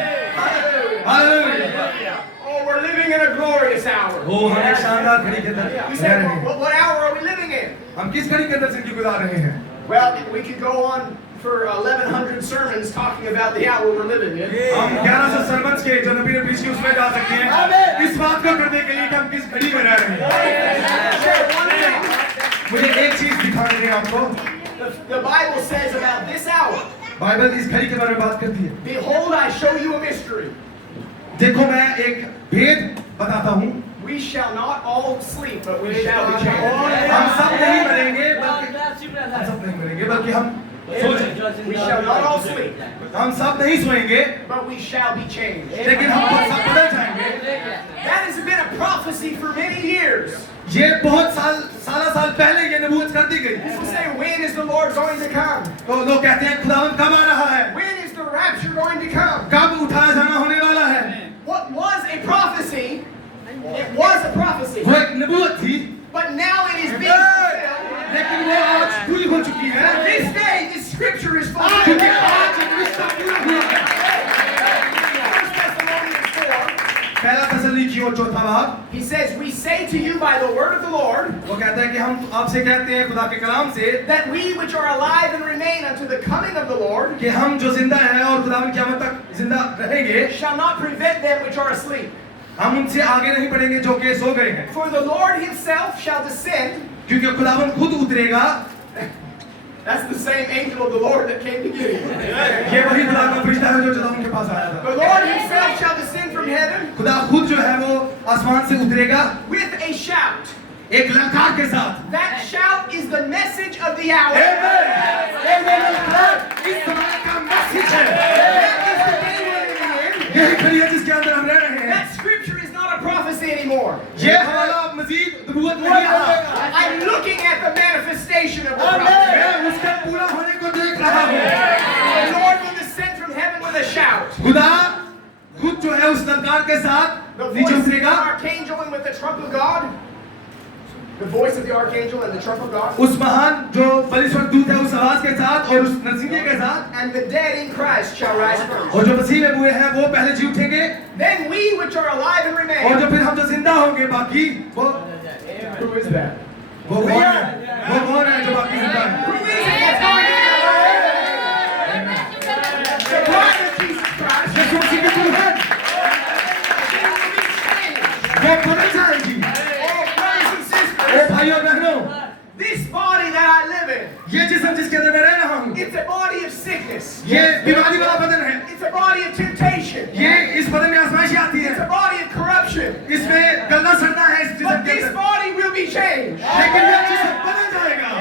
Hallelujah. Oh, we're living in a glorious hour. वो हम एक शानदार घड़ी के अंदर You रह say, रहे हैं what hour are we living in? हम किस घड़ी के अंदर जिंदगी गुजार रहे हैं Well, we could go on for 1,100 sermons talking about the hour we're living in. हम 1100 सरमन्स के जो नबी ने प्रीच की उसमें जा सकते हैं इस बात को करने के लिए कि हम किस घड़ी में रह रहे हैं Share one thing. मुझे एक चीज दिखानी है आपको The Bible says about this hour, Bible इस घड़ी के बारे में बात करती है behold, I show you a mystery. देखो मैं एक भेद बताता हूँ We shall not all sleep, but we shall be changed. हम सब नहीं मरेंगे बल्कि हम सब नहीं मरेंगे बल्कि हम We shall not all sleep, हम सब नहीं सोएंगे but we shall be changed. लेकिन हम सब बदल जाएंगे That has been a prophecy for many years. ये बहुत साल पहले ये नबूवत कर दी गई People say, when is the Lord going to come? तो लोग कहते हैं खुदावन कब आ रहा है When is the rapture going to come? कब उठाया जाना होने वाला है What was a prophecy, it was a prophecy, वो एक नबूवत थी but now it is being fulfilled. लेकिन वो आज पूरी हो चुकी है This day, this scripture is क्योंकि fulfilled. आज ये रिश्ता पूरा हुआ है 1 Thessalonians 4, पहला तसल्लीकियों चौथा भाग he says, we say to you by the word of the Lord, वो कहता है कि हम आपसे कहते हैं खुदा के कलाम से that we which are alive and remain unto the coming of the Lord कि हम जो जिंदा हैं और खुदा की क़यामत तक जिंदा रहेंगे shall not prevent them which are asleep. हम उनसे आगे नहीं बढ़ेंगे जो कि सो गए हैं For the Lord himself shall descend. क्योंकि खुदावन खुद उतरेगा That's the same angel of the Lord that came to get him. ये वही खुदा का फरिश्ता है जो उनके पास आया था The Lord himself shall descend from heaven खुदा खुद जो है वो आसमान से उतरेगा with a shout. एक ललकार के साथ That shout is the message of the hour. इस समय का मैसेज है That is the day we're living in. यही घड़ी है जिसके अंदर हम रह रहे हैं That scripture is not a prophecy anymore. ये हवाला मजीद नबूवत नहीं रहा I'm looking at the manifestation of the prophecy. मैं उसके पूरा होने को देख रहा हूँ The Lord will descend from heaven with a shout. खुदा खुद जो है उस ललकार के साथ The नीचे voice of the उतरेगा archangel and with the trump of God. The voice of the archangel and the trump of God. उस महान जो बलिष्ठ दूत है उस आवाज के साथ और उस नरसिंगे के साथ And the dead in Christ shall rise first. और जो मसीह में हुए हैं वो पहले जी उठेंगे Then we which are alive and और remain. जो फिर हम जो जिंदा होंगे बाकी वो Who is that? वो कौन है जो बाकी जिंदा है Who is it that's going to the bride of Jesus Christ? यीशु मसीह की दुल्हन They will be changed. वो बदल जाएंगे body of temptation. ये इस बदन में आजमाइशें आती It's हैं, a body of corruption. इसमें गलना सड़ना है इस जिस्म But के this अंदर, body will be changed. लेकिन ये जिस्म बदल जाएगा।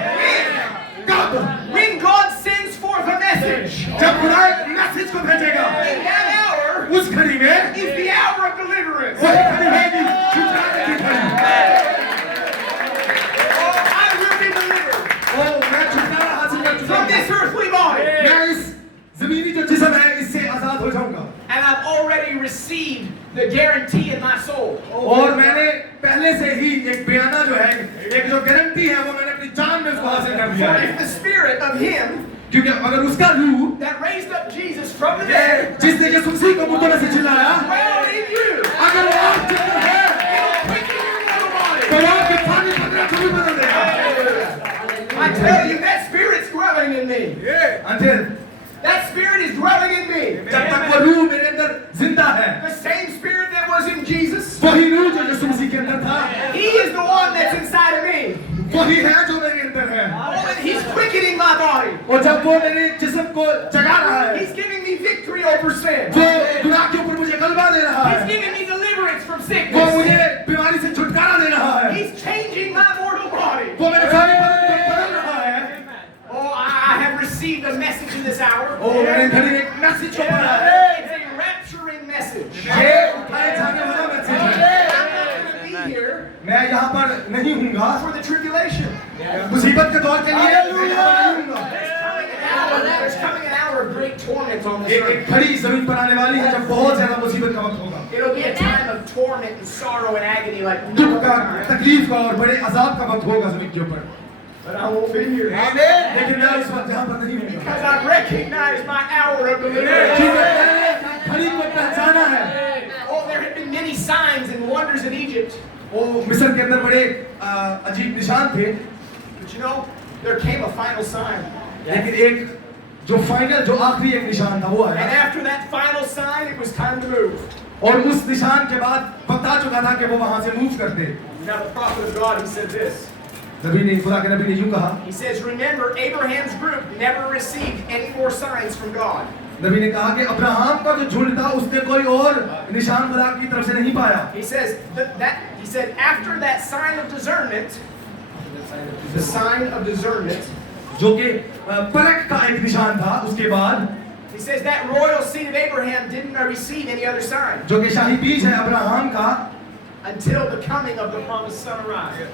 कब? When God sends forth a message, जब खुदा एक मैसेज को भेजेगा, in that hour उस घड़ी में is the hour of deliverance. वही घड़ी होगी छुटकारे की घड़ी। Oh, I will be delivered ओ मैं छुटकारा हासिल कर चुका from this हूँ, earthly body. मैं इस जमीनी जो जिस्म है इससे आजाद हो जाऊंगा। And I've already received the guarantee in my soul. और मैंने पहले से ही एक बयाना जो है, एक जो गारंटी है वो मैंने अपनी जान में उसको हासिल कर लिया For है। if the spirit of him क्योंकि अगर उसका रूह that raised up Jesus from the dead जिसने यीशु मसीह को मुर्दों में से जिलाया, dwell in you, अगर वो आपके अंदर है, it'll quicken your mortal body. तो वो आपके पानी पंद्रह को भी बदल देगा। I tell you, that spirit's dwelling in me. Until That spirit is dwelling in me. जब तक वो रूह मेरे अंदर जिंदा है, The same spirit that was in Jesus, वही रूह जो यीशु मसीह के अंदर था, he is the one that's inside of me. वही है जो मेरे अंदर है। Oh, and he's quickening my body. और जब वो मेरे जिस्म को जगा रहा है, He's giving me victory over sin. वो गुनाह के ऊपर मुझे गलबा दे रहा He's है, giving me deliverance from वो sickness. मुझे बीमारी से छुटकारा दे रहा है, He's changing my mortal body. वो मेरे सारे बदन को बदल रहा है। Oh, I have received a message in this hour. ओ मैंने घड़ी में एक मैसेज को पढ़ा है, It's a rapturing message. ये उठाए जाने वाला मैसेज है। I'm not going to be here मैं यहाँ पर नहीं हूँगा for the tribulation. मुसीबत के दौर के लिए, मैं यहाँ पर नहीं हूँगा। There's coming an hour of great torment on this एक earth. घड़ी जमीन पर आने वाली है जब बहुत ज्यादा मुसीबत का वक्त होगा, It'll be a time of torment and sorrow and agony like no दुख other का, time. तकलीफ का और बड़े अजाब का वक्त होगा जमीन के ऊपर। But I won't be here. लेकिन मैं इस वक्त यहाँ पर नहीं हूँ, Because I recognize my hour of deliverance. क्योंकि मैंने घड़ी को पहचाना है। Oh, there had been many signs and wonders in Egypt. वो मिस्र के अंदर बड़े अजीब निशान थे, But you know, there came a final sign. लेकिन एक जो फाइनल जो आखिरी एक निशान था वो And आया, after that final sign, it was time to move. और उस निशान के बाद वक्त आ चुका था कि वो वहां से मूव करते। Now the prophet of God, he said this. नबी ने, खुदा के नबी ने यूं कहा, He says, remember, Abraham's group never received any more signs from God. नबी ने कहा कि अब्राहम का जो झुंड था उसने कोई और निशान खुदा की तरफ से नहीं पाया। He says he said after that sign of discernment, the sign of discernment, जो कि परख का एक निशान था, उसके बाद he says that royal seed of Abraham didn't receive any other sign जो कि शाही बीज है अब्राहम का, until the coming of the promised son arrived.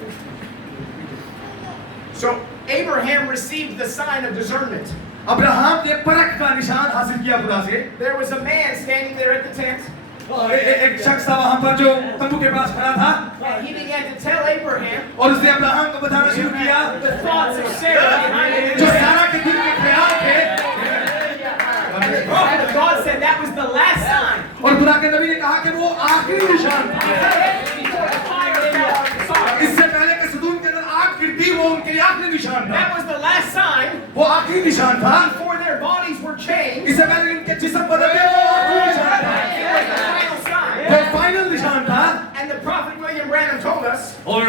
So Abraham received the sign of discernment. Abraham ने परख का निशान हासिल किया खुदा से। There was a man standing there at the tent, एक शख्स था वहां पर जो तंबू के पास खड़ा था, and he began to tell Abraham और उसने अब्राहम को बताना शुरू किया the thoughts of Sarah behind जो it. सारा के दिल के ख्याल थे। And God said that was the last sign. और खुदा के नबी ने कहा कि वो आखिरी निशान था। Before the fire fell on the fire. इससे पहले कि सदूम के अंदर आग गिरती, वो उनके लिए आखिरी निशान था। That was the last sign वो आखिरी निशान था। before their bodies were changed. इससे पहले इनके जिस्म बदलते, वो आखिरी निशान था। It was the final sign. वो फाइनल निशान था। And the prophet William Branham told us, और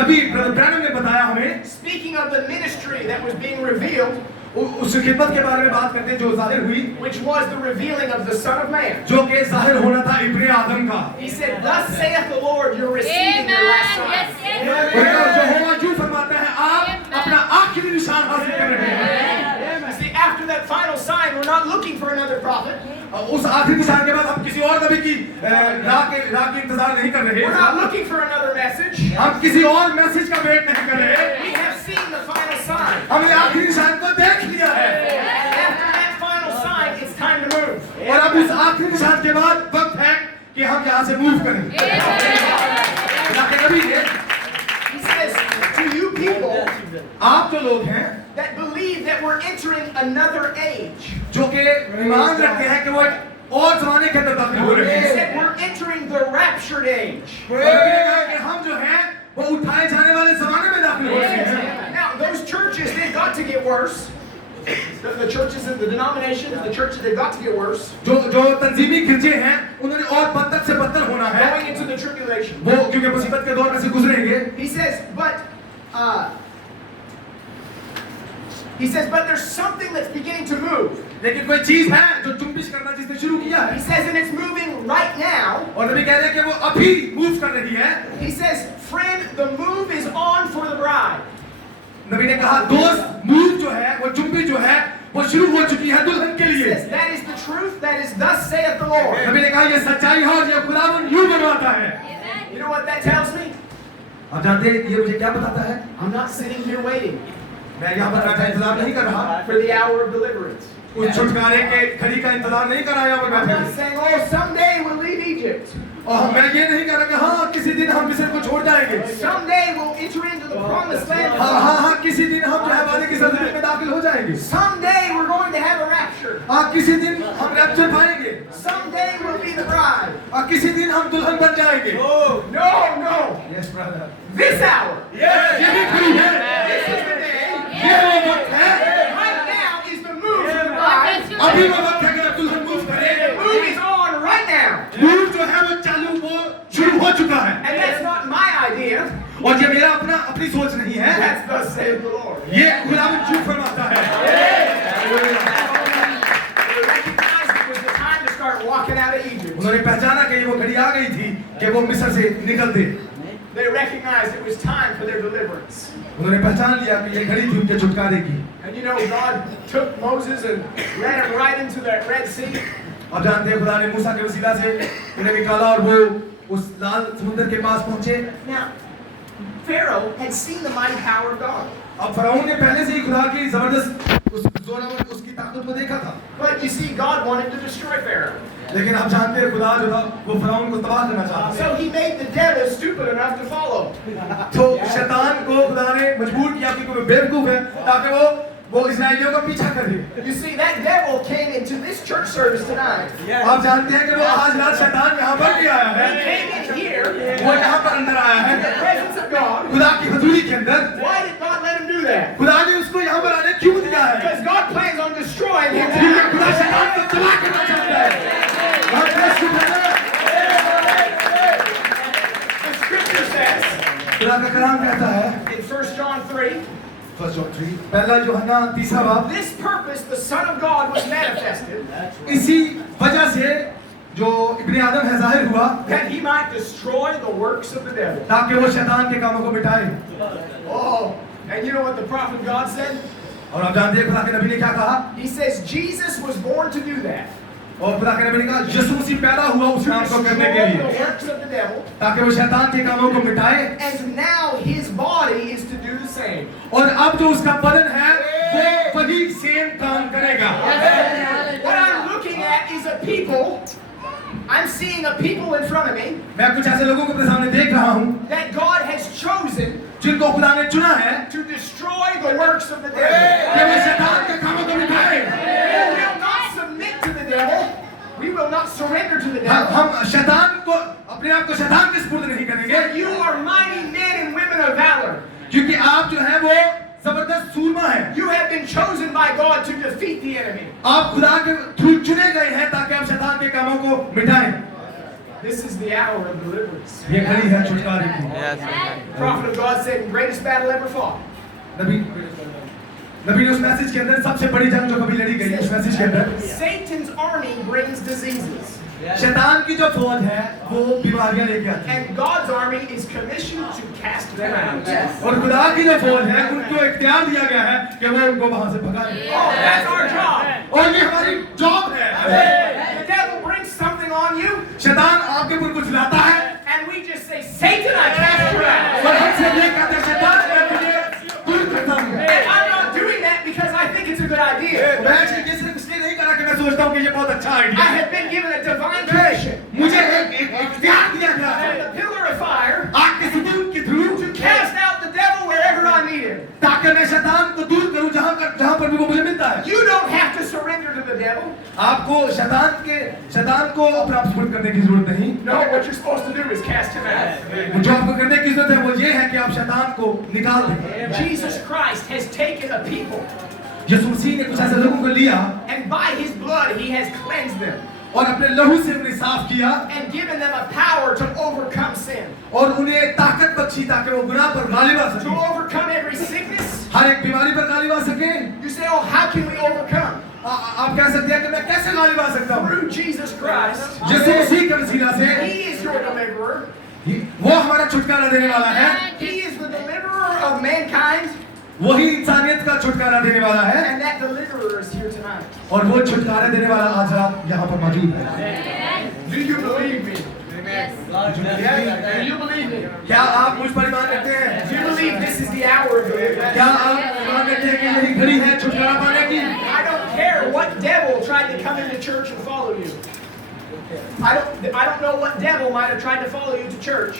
नबी ब्रदर ब्रैनम ने बताया हमें, speaking of the ministry that was being revealed, उस खिदमत के बारे में बात करते हैं जो जाहिर हुई, which was the revealing of the Son of Man. जो कि जाहिर होना था इब्ने आदम का। He said, thus saith the Lord, you're receiving your last sign. Yes, yes. और यहोवा यूं फरमाता है, आप अपना आखिरी निशान हासिल कर रहे हैं। You see, after that final sign, we're not looking for another prophet. उस आखिरी निशान के बाद हम किसी और नबी की राह की इंतजार नहीं कर रहे। We're not looking for another message. हम किसी और मैसेज का वेट नहीं कर रहे। We have seen the final sign. हमने आखिरी निशान को देख लिया है, And after that final sign, it's time to move. और अब उस आखिरी निशान के बाद वक्त है कि हम यहाँ से मूव करें। खुदा के नबी ने, He says, to you people आप जो लोग हैं that believe that we're entering another age, जो कि ईमान रखते हैं कि वो एक और जमाने के अंदर दाखिल हो रहे he हैं, said we're entering the raptured age. और नबी ने कहा कि हम जो हैं वो उठाए जाने वाले जमाने में दाखिल हो रहे हैं। Now, those churches, they've got to get worse. The churches and the denominations, the churches, they've got to get worse. जो तंजीमी गिरजे हैं उन्होंने और बदतर से बदतर होना है, Going into the tribulation. वो क्योंकि मुसीबत के दौर में से गुजरेंगे। He says, but He says, but there's something that's beginning to move. लेकिन कोई चीज है जो जुम्बिश करना जिसने शुरू किया है। He says, and it's moving right now. और नबी कह रहे हैं कि वो अभी मूव कर रही है। He says, friend, the move is on for the bride. नबी ने कहा दोस्त मूव जो है वो जुम्बी जो है वो शुरू हो चुकी है दुल्हन के He लिए। says, that is the truth, that is thus saith the Lord. नबी ने कहा ये सच्चाई है और ये खुदावंद यूं बनवाता है। You know what that tells me? आप जानते हैं ये मुझे क्या बताता है? I'm not sitting here waiting मैं यहाँ पर बैठा इंतजार नहीं कर रहा। for the hour of deliverance. उस छुटकारे के घड़ी का इंतजार नहीं कर रहा यहाँ पर I'm बैठे। not saying, oh, someday we'll leave Egypt. और मैं ये नहीं कह रहा कि हाँ किसी दिन हम मिस्र को छोड़ जाएंगे। Someday we'll enter into the promised land. हाँ किसी दिन हम जो है वादे की सरजमीन में दाखिल हो जाएंगे। Someday we're going to have a rapture. किसी दिन हम रैप्चर पाएंगे। Someday we'll be the bride. किसी दिन हम दुल्हन बन जाएंगे। No. Yes brother। This hour. ये भी खड़ी है। This is the day. ये वो वक्त है। Right now is the move of the bride. अभी वो वक्त है कि जब दुल्हन मूव करे। The move is on right now. Move जो है वो चालू वो शुरू हो चुका है। And that's not my idea. और ये मेरा अपनी सोच नहीं है। That's thus saith the Lord. ये खुदावंद झूठ फरमाता है। They recognized it was the time to start walking out of Egypt. उन्होंने पहचाना कि वो घड़ी आ गई थी कि वो मिस्र से निकलते। They recognized it was time for their deliverance. उन्होंने पहचान लिया कि ये घड़ी थी उनके छुटकारे की। And you know, God took Moses and ran him right into that Red Sea. आप जानते हैं खुदा ने मूसा के वसीला से उन्हें निकाला और वो उस लाल समुद्र के पास पहुंचे। Now, Pharaoh had seen the mighty power of God. अब फराउन ने पहले से ही खुदा की जबरदस्त उस जोरावर उसकी ताकत को देखा था। But you see, God wanted to destroy Pharaoh. लेकिन आप जानते हैं खुदा जो था वो फराउन को तबाह करना चाहता था। So he made the devil stupid enough to follow. तो शैतान को खुदा ने मजबूर किया कि कोई बेवकूफ है ताकि वो इस्राएलियों का पीछा करे। You see, that devil came into this church service tonight. आप जानते हैं कि वो आज रात शैतान यहाँ पर भी आया है। He came in here in वो यहाँ पर अंदर आया है the presence of God. खुदा की हजूरी के अंदर। Why did God let him do that? खुदा ने उसको यहाँ पर आने क्यों दिया है? Because God plans on destroying him क्योंकि tonight. खुदा शैतान को तबाह करना चाहता है। God bless you, brother। The scripture says खुदा का कलाम कहता है in 1 John 3, पहला यूहन्ना 3 बाब this purpose the Son of God was manifested इसी वजह से जो इब्ने आदम है जाहिर हुआ that he might destroy the works of the devil. ताकि वो शैतान के कामों को मिटाए। Oh, and you know what the prophet God said? और आप जानते हैं खुदा के नबी ने क्या कहा? He says Jesus was born to do that. और खुदा के नबी ने कहा यीशु मसीह पैदा हुआ उस To काम को करने destroy के the लिए works of the devil. ताकि वो शैतान के कामों को मिटाए। And now his body is to do the same. और अब जो उसका बदन है वो वही सेम काम करेगा। What I'm looking at is a people. I'm seeing a people in front of me मैं कुछ ऐसे लोगों को अपने सामने देख रहा हूँ that God has chosen जिनको खुदा ने चुना है to destroy the works of the devil. कि वो शैतान के कामों को मिटाए। We will not submit to the devil. We will not surrender to the devil. हम शैतान को अपने आप को शैतान के सुपुर्द नहीं करेंगे For you are mighty men and women of valor. क्योंकि आप जो है वो जबरदस्त सूरमा है। You have been chosen by God to defeat the enemy. आप खुदा के थ्रू चुने गए हैं ताकि आप शैतान के कामों को मिटाएं। This is the hour of deliverance. ये घड़ी है छुटकारे की। The prophet of God said, greatest battle ever fought. नबी ने उस मैसेज के अंदर सबसे बड़ी जंग जो कभी लड़ी गई उस मैसेज के अंदर Satan's army brings diseases. शैतान की जो फौज है वो बीमारियां लेके आती है And God's army is commissioned to cast them out. और खुदा की जो फौज है उनको इख्तियार दिया गया है कि वो उनको वहां से भगाए। Oh, that's our job. और ये हमारी जॉब है। The devil brings something on you, शैतान आपके ऊपर कुछ लाता है and we just say, Satan, I cast you out. और हमसे ये कहते हैं शैतान मैं तुझे दूर करता हूँ। And I'm not doing that because I think it's a good idea. मैं ये सिर्फ इसलिए नहीं करा कि मैं सोचता हूँ कि ये बहुत अच्छा आइडिया I है। have been given a divine commission मुझे एक इख्तियार दिया गया है from the pillar of fire आग के सतून के through to cast out the devil wherever I meet him. ताकि मैं शैतान को दूर करूं जहां पर भी वो मुझे मिलता है। You don't have to surrender to the devil. आपको शैतान को अपने आप सुपुर्द करने की जरूरत नहीं। No, what you're supposed to do is cast him out. जो आपको करने की जरूरत है वो ये है कि आप शैतान को निकाल दें। Jesus Christ has taken a people, यीशु मसीह ने कुछ ऐसे लोगों को लिया and by his blood he has cleansed them और अपने लहू से उन्हें साफ किया and given them a power to overcome sin, और उन्हें ताकत बख्शी ताकि वो गुनाह पर गालिब आ to सके, overcome every sickness, हर एक बीमारी पर गालिबा सके। You say, oh, how can we overcome? आप कह सकते हैं कि मैं कैसे गालिबा सकता हूँ? Through Jesus Christ. यीशु मसीह के वसीला से। He is your deliverer. वो हमारा छुटकारा देने वाला है। He is the deliverer of mankind. वही इंसानियत का छुटकारा देने वाला है। And that deliverer is here tonight. और वो छुटकारा देने वाला आज रात यहाँ पर मौजूद है। Do you believe me? Yes. Do you believe me? क्या आप मुझ पर ईमान रखते हैं? Do you believe this is the hour of deliverance? क्या आप ईमान रखते हैं कि यही घड़ी है छुटकारा पाने की? I don't care what devil tried to come into church and follow you. I don't know what devil might have tried to follow you to church.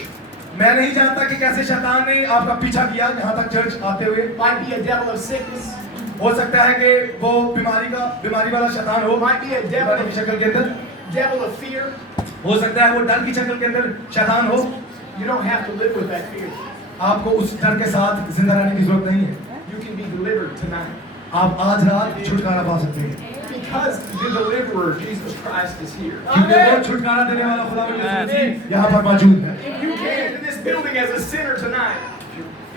मैं नहीं जानता कि कैसे शैतान ने आपका पीछा किया यहाँ तक चर्च आते हुए। Might be a devil of sickness. हो सकता है कि वो बीमारी वाला शैतान हो। Might be a बीमारी की शक्ल के अंदर। devil of fear. हो सकता है वो डर की शक्ल के अंदर शैतान हो। You don't have to live with that fear. आपको उस डर के साथ जिंदा रहने की जरूरत नहीं है। You can be delivered tonight. आप आज रात छुटकारा पा सकते हैं। Because the deliverer, Jesus Christ, is here. क्योंकि वो छुटकारा देने वाला खुदावंद यीशु मसीह यहाँ पर मौजूद है। If you came into this building as a sinner tonight,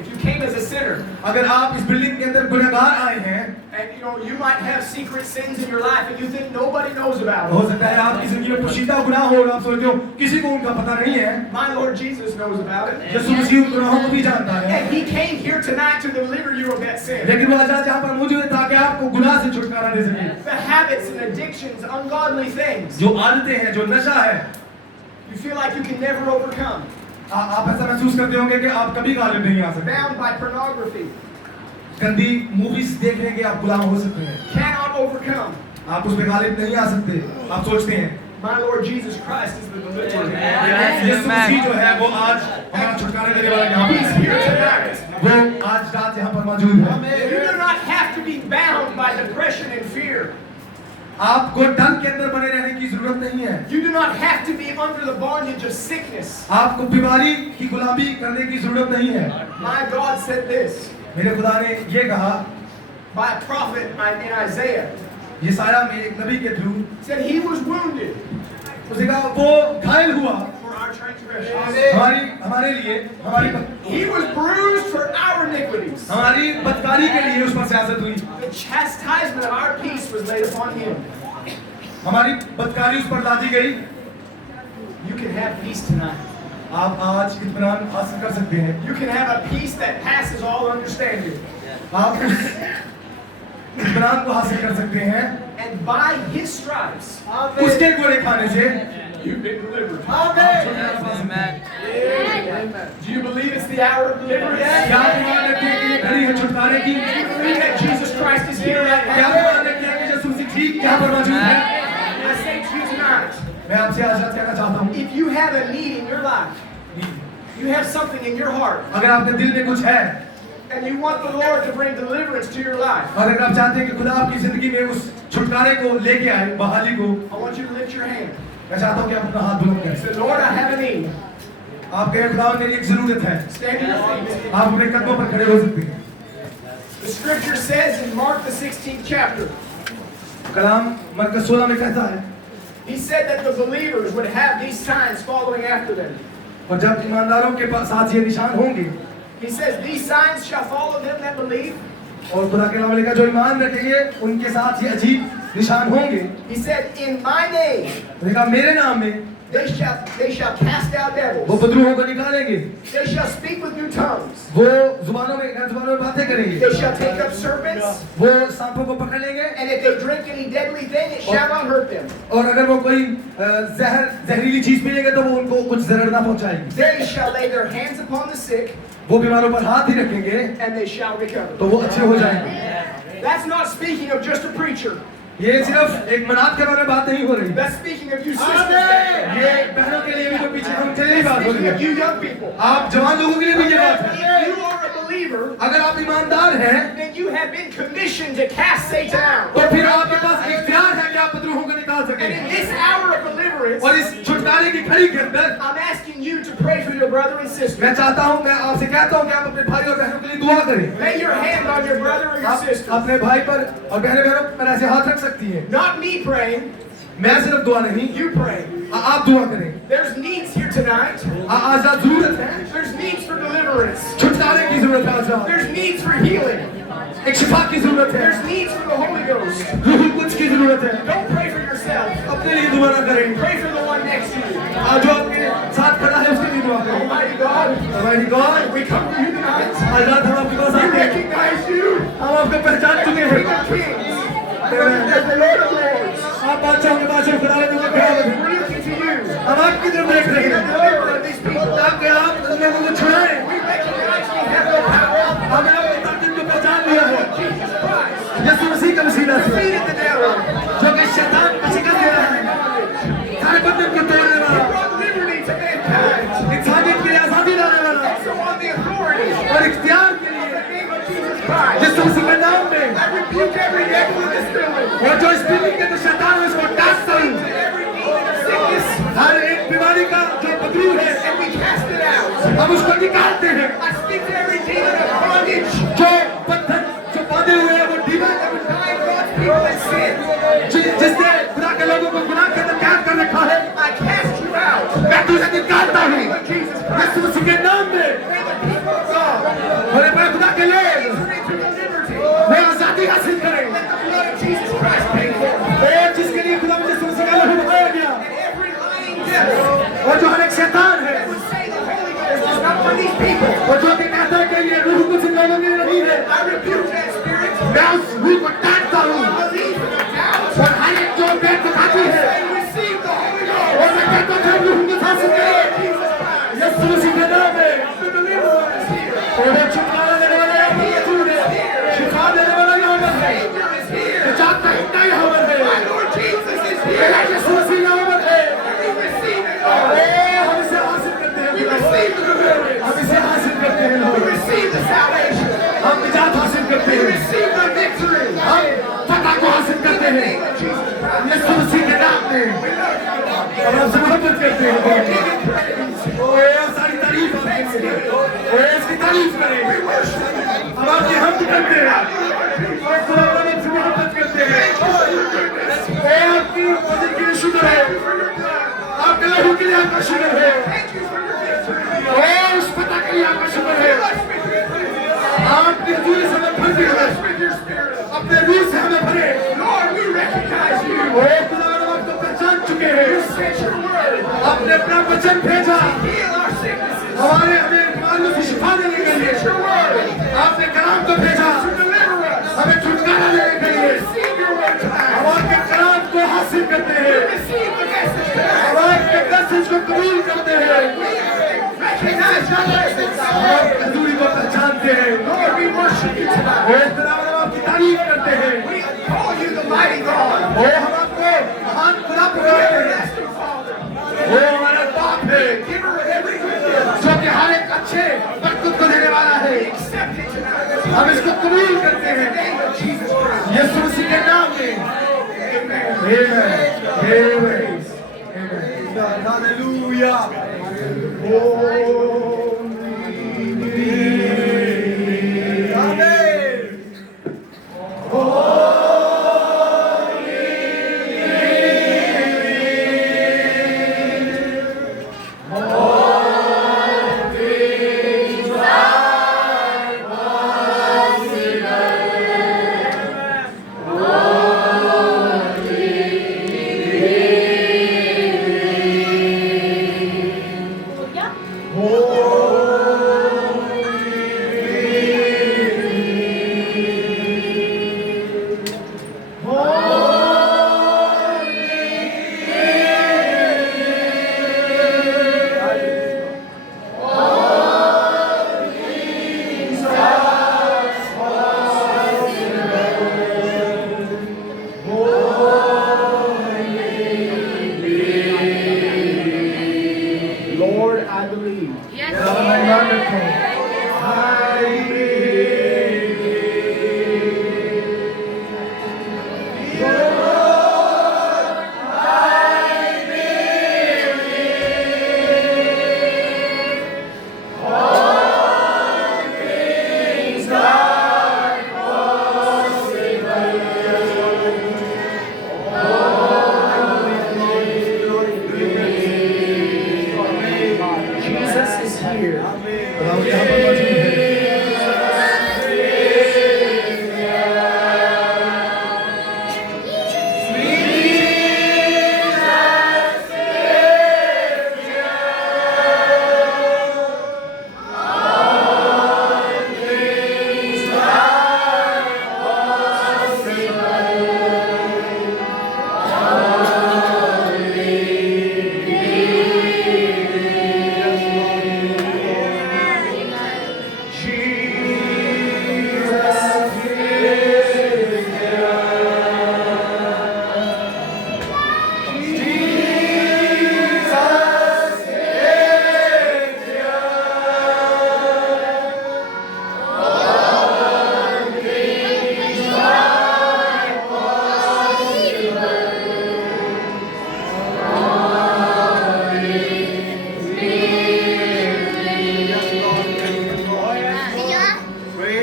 if you came as a sinner, अगर आप इस बिल्डिंग के अंदर गुनहगार आए हैं, and you might have secret sins in your life and you think nobody knows about हो it. सकता है आपकी जिंदगी में पोशीदा गुनाह हो और आप सोचते हो किसी को उनका पता नहीं है। My Lord Jesus knows about it. यीशु मसीह उन गुनाहों को भी जानता है। And He came here tonight to deliver you of that sin. लेकिन वो आज यहाँ पर मौजूद है ताकि आपको गुनाह से छुटकारा दे सके। The habits and addictions, ungodly things. जो आदतें हैं, जो नशा है, You feel like you can never overcome. आप ऐसा महसूस करते होंगे कि आप कभी गालिब नहीं आ सकते। Bound by pornography. गंदी मूवीज देखने के आप गुलाम हो सकते हैं। Cannot overcome. आप उस पे गालिब नहीं आ सकते। आप सोचते हैं My Lord Jesus Christ is the deliverer. यीशु मसीह जो है वो आज हमारा छुटकारा देने वाला यहाँ He's पर here है। tonight. वो आज रात यहाँ पर मौजूद है। You do not have to be bound by depression and fear. आपको डर के अंदर बने रहने की जरूरत नहीं है। You do not have to be under the bondage of sickness. आपको बीमारी की गुलामी करने की जरूरत नहीं है। My God said this मेरे खुदा ने ये कहा by a prophet in Isaiah. यशायाह में एक नबी के through Said He was wounded उसने कहा वो घायल हुआ for our transgressions. हमारे लिए He was bruised for our iniquities. हमारी बदकारी के लिए उस पर सियासत हुई। The chastisement of our peace was laid upon Him. हमारी बदकारी उस पर लादी गई। You can have peace tonight. आप आज इत्मीनान हासिल कर सकते हैं। You can have a peace that passes all understanding. आप उस इत्मीनान को हासिल कर सकते हैं। And by His stripes, उसके कोड़े खाने से you've been delivered. Amen. Do you believe it's the hour of deliverance? क्या आप ईमान रखते हैं कि ये घड़ी है छुटकारे की? Do you believe that Jesus Christ is here right क्या आप now? ईमान रखते हैं कि यीशु मसीह ठीक यहाँ पर मौजूद है? I say to you tonight, मैं आपसे आज रात कहना चाहता हूँ if you have a need in your life, you have something in your heart, अगर आपके दिल में कुछ है, and you want the Lord to bring deliverance to your life, अगर आप चाहते हैं कि खुदा आपकी जिंदगी में उस छुटकारे को लेके आए, बहाली को, I want you to lift your hand. मैं चाहता हूँ कि आप अपना हाथ बुलंद करें। Say, Lord, I have a need. आप कहें खुदा मेरी एक जरूरत है। Stand to your feet. आप अपने कदमों पर खड़े हो सकते हैं। The scripture says in Mark the 16th chapter, कलाम मरकस 16 में कहता है, He said that the believers would have these signs following after them. और जब ईमानदारों के साथ ये निशान होंगे, He says, these signs shall follow them that believe. और खुदा के नाम लेकर जो ईमान रखेंगे उनके साथ ये अजीब निशान होंगे। He said, in my name देखा मेरे नाम में they shall cast out वो devils. बदरूहों को निकालेंगे, They shall speak with new tongues. वो जुबानों में बातें करेंगे, They shall take up serpents. वो सांपों को पकड़ लेंगे, And if they drink any deadly thing, it shall not hurt them. और अगर वो कोई जहरीली चीज पिएंगे तो वो उनको कुछ जहर ना पहुंचाएगी। They shall lay their hands upon the sick, वो बीमारों पर हाथ ही रखेंगे and they shall recover. तो वो अच्छे हो जाएंगे। That's not speaking of just a preacher. ये सिर्फ एक मनात के बारे में बात नहीं हो रही, That's speaking of you sisters. back there. ये बहनों के लिए भी जो पीछे हम चले ही बात हो रही Speaking of है। you young people. आप जवान लोगों के लिए भी ये बात है। If you are a believer, अगर आप ईमानदार हैं then you have been commissioned to cast Satan out. तो फिर आपके पास इख्तियार है कि आप बदरूहों को निकाल And in सकें। this hour of deliverance, और इस छुटकारे की घड़ी के अंदर I'm asking you to pray for your brother and sister. मैं चाहता हूं, मैं आपसे कहता हूं कि आप अपने भाई और बहनों के लिए दुआ करें। Lay your hand on your brother or your आप sister. अपने भाई पर और बहनों पर ऐसे हाथ रख सकती हैं। Not me praying, मैं सिर्फ दुआ नहीं, you pray. आप दुआ करें। There's needs here tonight. आज रात जरूरत है, There's needs for deliverance. छुटकारे की जरूरत है आज रात। There's needs for healing. एक शिफा की जरूरत है। There's needs for the Holy Ghost. रूह कुछ की जरूरत है। Don't pray for yourself. अपने लिए दुआ ना करें। Pray for the one next to you. आज जो आपके साथ खड़ा है उसके लिए दुआ करें। Almighty God, हमारी God, we come to you tonight. आज रात हम आपके पास We आते हैं। recognize you हम आपको पहचान चुके King हैं। of Kings as the Lord of Lords. आप बादशाहों के बादशाह खड़ा रहने को खड़ा हैं। We're looking to you. हम आपकी तरफ देख रहे Be the हैं deliverer of these people. ताकि आप लोगों को छुड़ाएं। We recognize we have no power. हमें आपकी ताकत को पहचान लिया है। Jesus Christ यीशु मसीह का वसीला से defeated the devil. जो कि शैतान को शिकस्त दे रहा है, सारे बंधन को तोड़ने He वाला, brought liberty to mankind. इंसानियत के लिए आजादी लाने वाला And so on the authority और इख्तियार के in लिए the name of Jesus Christ, यीशु मसीह के नाम में I rebuke every devil in this building. और जो इस बिल्डिंग के तो शैतान है उसको डांटता हूँ। Every demon of sickness, हर एक बीमारी का जो बदबू है and we cast it out. हम उसको निकालते हैं। I speak to every demon of bondage, जो बंधन जो बांधे हुए हैं वो demon bind God's people in sin. जिसने खुदा के लोगों को गुनाह के अंदर कैद कर रखा है, I cast you out. मैं तुझे निकालता In the हूँ name of Jesus Christ. यीशु मसीह के नाम में। May the people of God और मैं खुदा के लोग enter into the liberty मैं आजादी हासिल करें that the blood of Jesus Christ paid for. और जिसके लिए खुदा मुझे यीशु मसीह का लहू बहाया गया And every lying devil और जो हर एक शैतान है that would say the Holy Ghost is not for these people, और जो कि कहता है कि ये रूह कुछ इन लोगों के लिए नहीं है, I rebuke that spirit. मैं उस रूह को डांटता हूँ Believe in the doubt. और हर एक जो पेट को खाती है Say, receive the Holy Ghost. और मैं कहता हूँ रूह को हासिल करें Jesus Christ. यीशु मसीह के नाम में। The deliverer is here. और वो छुटकारा देने वाला यहाँ पर मौजूद है, शिफा देने वाला यहाँ पर है, Savior is here. निजात हिंदा यहाँ पर है, My Lord Jesus is मेरा here. यीशु मसीह यहाँ पर है। We receive it, Lord. हम इसे हासिल करते हैं, We receive the deliverance. हम इसे हासिल करते हैं We लोग, receive the salvation. हम निजात हासिल करते We हैं, receive the victory. हम फतह को हासिल In करते the हैं name of Jesus Christ. यीशु मसीह के नाम में। We love you, God. और हमसे मोहब्बत करते हैं। Give him praise. ओए सारी तारीफ आपकी है, ओए इसकी तारीफ करें। We worship you. हम आपकी हमद करते हैं और खुदा हम आपसे मोहब्बत करते हैं। ओए आपकी मदद के लिए शुक्र है, आपके लहू के लिए आपका शुक्र है, Thank you for your victory. ओए उस पता के लिए आपका शुक्र है। Fill us with your presence. आपकी हजूरी से हमें भर दिया Fill है, us with your spirit. अपने रूह से हमें भरे। Lord, we recognize you. ओए खुदा हम आपको पहचान चुके हैं, You sent your word. आपने अपना वचन भेजा Heal our sicknesses. हमारे हमें बीमारियों से शिफा देने के लिए। Sent your word आपने कलाम को भेजा to deliver us. हमें छुटकारा देने के लिए। Receive your word tonight. हम आपके कलाम को हासिल करते हैं, Receive the message tonight. हम आपके मैसेज को कबूल करते हैं, Recognize your presence. हम आपकी हजूरी को पहचानते हैं। Lord, we worship you tonight. ओए खुदा हम आपकी तारीफ करते हैं, We call you the mighty God. ओए हम आपको महान खुदा पुकारते हैं। Everlasting Father. ओए हमारा बाप है Giver of every good gift. जो कि हर एक अच्छे बरकत को देने वाला है। Accept it tonight. हम इसको कबूल करते In the हैं name of Jesus Christ. यीशु मसीह के नाम में। Amen. Amen. Amen. Amen. Hallelujah. Oh